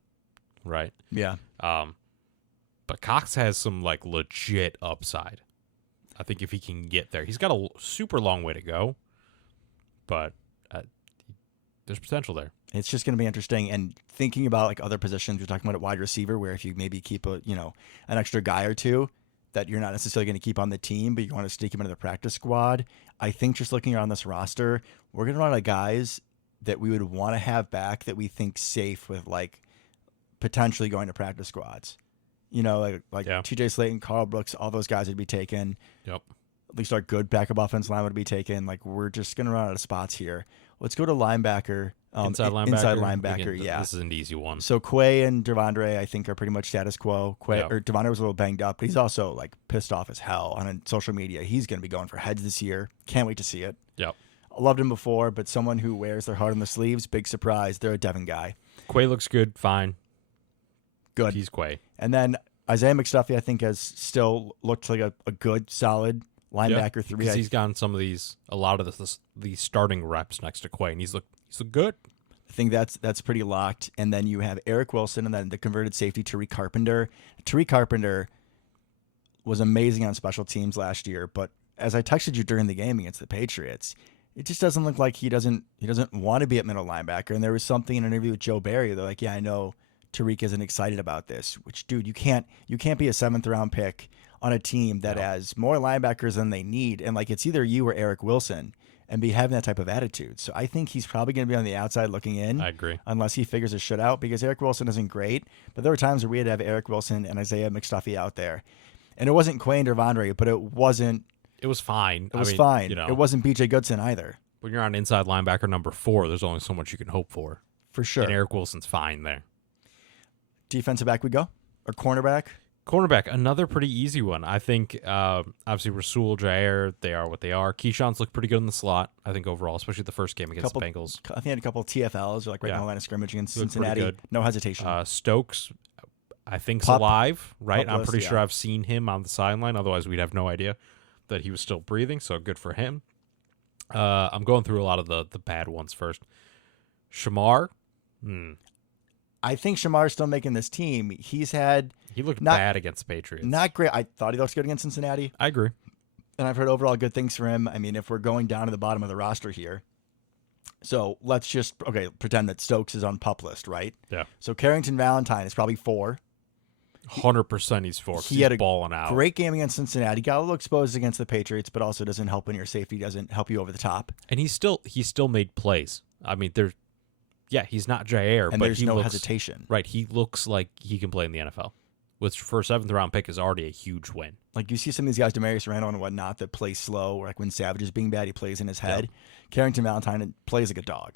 right? Yeah. But Cox has some, like, legit upside. I think if he can get there. He's got a super long way to go, but there's potential there. It's just going to be interesting. And thinking about, like, other positions, you're talking about at wide receiver, where if you maybe keep an extra guy or two that you're not necessarily going to keep on the team, but you want to sneak him into the practice squad. I think just looking around this roster, we're going to run out of guys that we would want to have back that we think safe with, like, potentially going to practice squads. Like TJ Slayton, Carl Brooks, all those guys would be taken. Yep. At least our good backup offense line would be taken. Like, we're just going to run out of spots here. Let's go to linebacker. Inside linebacker, yeah. This is an easy one. So Quay and Devondre, I think, are pretty much status quo. Devondre was a little banged up, but he's also, like, pissed off as hell on social media. He's going to be going for heads this year. Can't wait to see it. Yep. I loved him before, but someone who wears their heart on the sleeves, big surprise. They're a Devin guy. Quay looks good, fine. Good. He's Quay. And then Isaiah McStuffy, I think, has still looked like a good, solid linebacker 3. Because he's gotten a lot of these starting reps next to Quay, and he's looked good. I think that's pretty locked. And then you have Eric Wilson and then the converted safety, Tariq Carpenter. Tariq Carpenter was amazing on special teams last year, but as I texted you during the game against the Patriots, it just doesn't look like he doesn't want to be at middle linebacker. And there was something in an interview with Joe Barry. They're like, yeah, I know Tariq isn't excited about this. Which, dude, you can't be a 7th round pick on a team that has more linebackers than they need, and like it's either you or Eric Wilson, and be having that type of attitude. So I think he's probably going to be on the outside looking in. I agree. Unless he figures his shit out, because Eric Wilson isn't great. But there were times where we had to have Eric Wilson and Isaiah McStuffy out there, and it wasn't Quain or Vondre, but it wasn't. It was fine. It was fine. It wasn't B.J. Goodson either. When you're on inside linebacker number 4, there's only so much you can hope for. For sure. And Eric Wilson's fine there. Defensive back we go? Or cornerback? Cornerback, another pretty easy one. I think, obviously, Rasul, Jair, they are what they are. Keyshawn's looked pretty good in the slot, I think, overall, especially the first game against the Bengals. I think he had a couple of TFLs, or like right in the line of scrimmage against Cincinnati. Good. No hesitation. Stokes, I think's Pup. alive, right? I'm Pupless, pretty sure I've seen him on the sideline. Otherwise, we'd have no idea that he was still breathing, so good for him. I'm going through a lot of the bad ones first. Shamar. I think Shamar's still making this team. He looked bad against the Patriots. Not great. I thought he looked good against Cincinnati. I agree. And I've heard overall good things from him. I mean, if we're going down to the bottom of the roster here, so let's just, pretend that Stokes is on PUP list, right? Yeah. So Carrington Valentine is probably 4. 100% he's 4. He had a balling out. Great game against Cincinnati. Got a little exposed against the Patriots, but also doesn't help when your safety doesn't help you over the top. And he still made plays. I mean, he's not Jair, and but there's no hesitation. Right, he looks like he can play in the NFL. Which for a 7th round pick is already a huge win. Like you see some of these guys, Demarius Randall and whatnot, that play slow. Or like when Savage is being bad, he plays in his head. Yep. Carrington Valentine plays like a dog.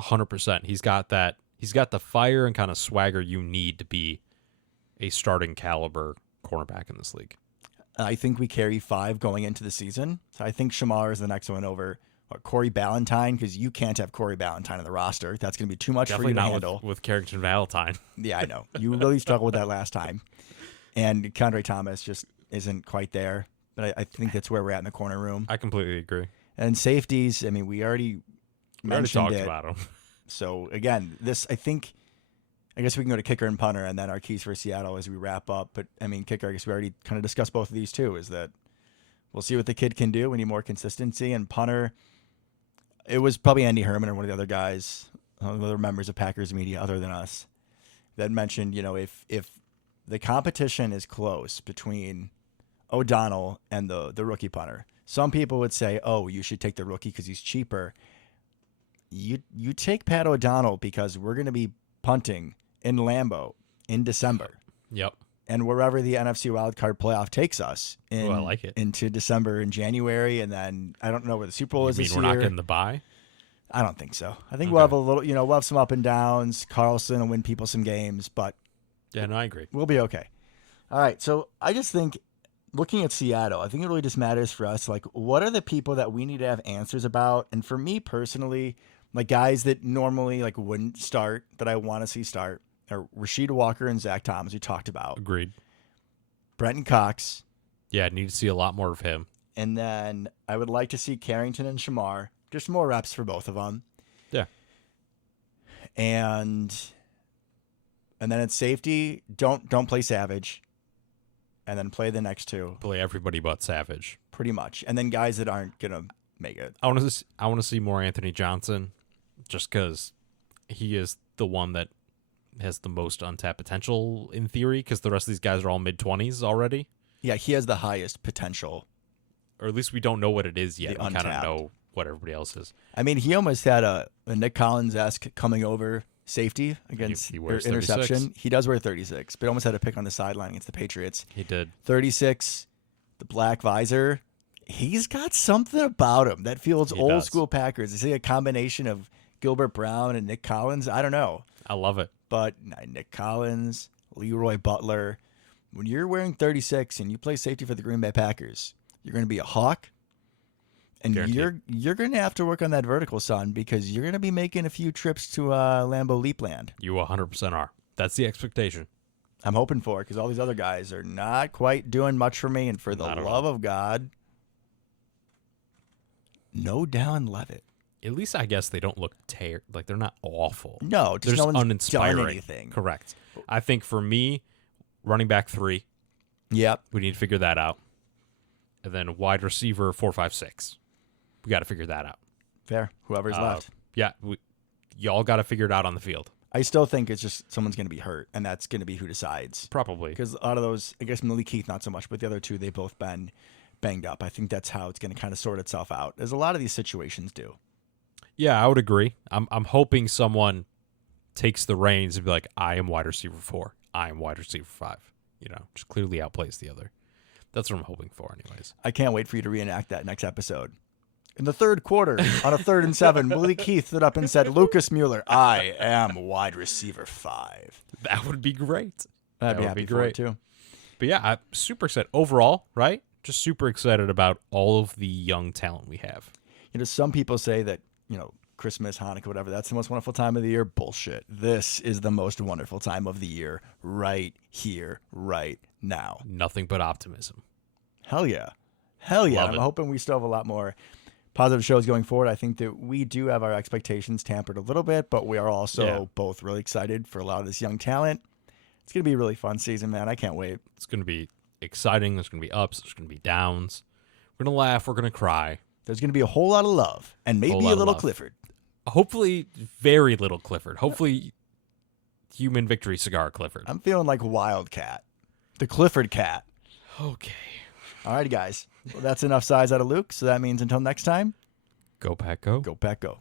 100%. He's got that. He's got the fire and kind of swagger you need to be a starting caliber cornerback in this league. I think we carry 5 going into the season. So I think Shamar is the next one over Corey Ballantyne, because you can't have Corey Ballantyne on the roster. That's going to be too much Definitely for you to not handle. with Carrington Valentine. Yeah, I know. You really struggled with that last time. And Condre Thomas just isn't quite there. But I think that's where we're at in the corner room. I completely agree. And safeties, I mean, we already mentioned talked it. about them. So, again, I guess we can go to kicker and punter, and then our keys for Seattle as we wrap up. But, I mean, kicker, I guess we already kind of discussed both of these, too, is that we'll see what the kid can do. We need more consistency. And punter, it was probably Andy Herman or one of the other guys, other members of Packers media other than us, that mentioned, if the competition is close between O'Donnell and the rookie punter, some people would say, oh, you should take the rookie because he's cheaper. You take Pat O'Donnell because we're going to be punting in Lambeau in December. Yep. And wherever the NFC wildcard playoff takes us I like it. into December and January, and then I don't know where the Super Bowl is this year. We're not getting the bye? I don't think so. I think we'll have a little, we'll have some up and downs. Carlson will win people some games, but yeah, no, I agree. We'll be okay. All right. So I just think looking at Seattle, I think it really just matters for us. Like, what are the people that we need to have answers about? And for me personally, like guys that normally like wouldn't start that I want to see start are Rasheed Walker and Zach Thomas, we talked about. Agreed. Brenton Cox. Yeah, I need to see a lot more of him. And then I would like to see Carrington and Shamar. Just more reps for both of them. Yeah. And then at safety, don't play Savage. And then play the next 2. Play everybody but Savage. Pretty much. And then guys that aren't going to make it. I want to see more Anthony Johnson, just because he is the one that has the most untapped potential in theory, because the rest of these guys are all mid-20s already. Yeah, he has the highest potential. Or at least we don't know what it is yet. The We kind of untapped. know what everybody else is. I mean, he almost had a Nick Collins-esque coming over safety against he wears interception. 36. He does wear 36, but almost had a pick on the sideline against the Patriots. He did. 36, the black visor. He's got something about him that feels He old does. school Packers. Is he a combination of Gilbert Brown and Nick Collins? I don't know. I love it. But Nick Collins, Leroy Butler, when you're wearing 36 and you play safety for the Green Bay Packers, you're going to be a hawk. And Guaranteed. you're going to have to work on that vertical, son, because you're going to be making a few trips to Lambeau Leapland. You 100% are. That's the expectation. I'm hoping for it, because all these other guys are not quite doing much for me. And for the Not at love of God, no Dallin Levitt. at least I guess they don't look like they're not awful. No, They're just no just one's uninspiring. done anything. Correct. I think for me, running back 3, Yep. we need to figure that out. And then wide receiver 4, 5, 6. We got to figure that out. Fair. Whoever's left. Yeah, y'all got to figure it out on the field. I still think it's just someone's going to be hurt, and that's going to be who decides. Probably. Because a lot of those, I guess Malik Heath not so much, but the other two, they've both been banged up. I think that's how it's going to kind of sort itself out, as a lot of these situations do. Yeah, I would agree. I'm hoping someone takes the reins and be like, I am wide receiver 4. I am wide receiver 5. Just clearly outplays the other. That's what I'm hoping for anyways. I can't wait for you to reenact that next episode. In the third quarter, on a 3rd and 7, Malik Heath stood up and said, Lucas Mueller, I am wide receiver 5. That would be great. I'd That be would happy be for it, great. too. But yeah, I'm super excited. Overall, right? Just super excited about all of the young talent we have. Some people say that, Christmas, Hanukkah, whatever, that's the most wonderful time of the year. Bullshit. This is the most wonderful time of the year right here, right now. Nothing but optimism. Hell yeah. Hell yeah. Love I'm it. hoping we still have a lot more positive shows going forward. I think that we do have our expectations tampered a little bit, but we are also both really excited for a lot of this young talent. It's going to be a really fun season, man. I can't wait. It's going to be exciting. There's going to be ups. There's going to be downs. We're going to laugh. We're going to cry. There's going to be a whole lot of love and maybe a little Clifford. Hopefully, very little Clifford. Hopefully, human victory cigar Clifford. I'm feeling like Wildcat, the Clifford cat. Okay. All righty, guys. Well, that's enough size out of Luke. So that means until next time, Go Pack Go. go Pack Go.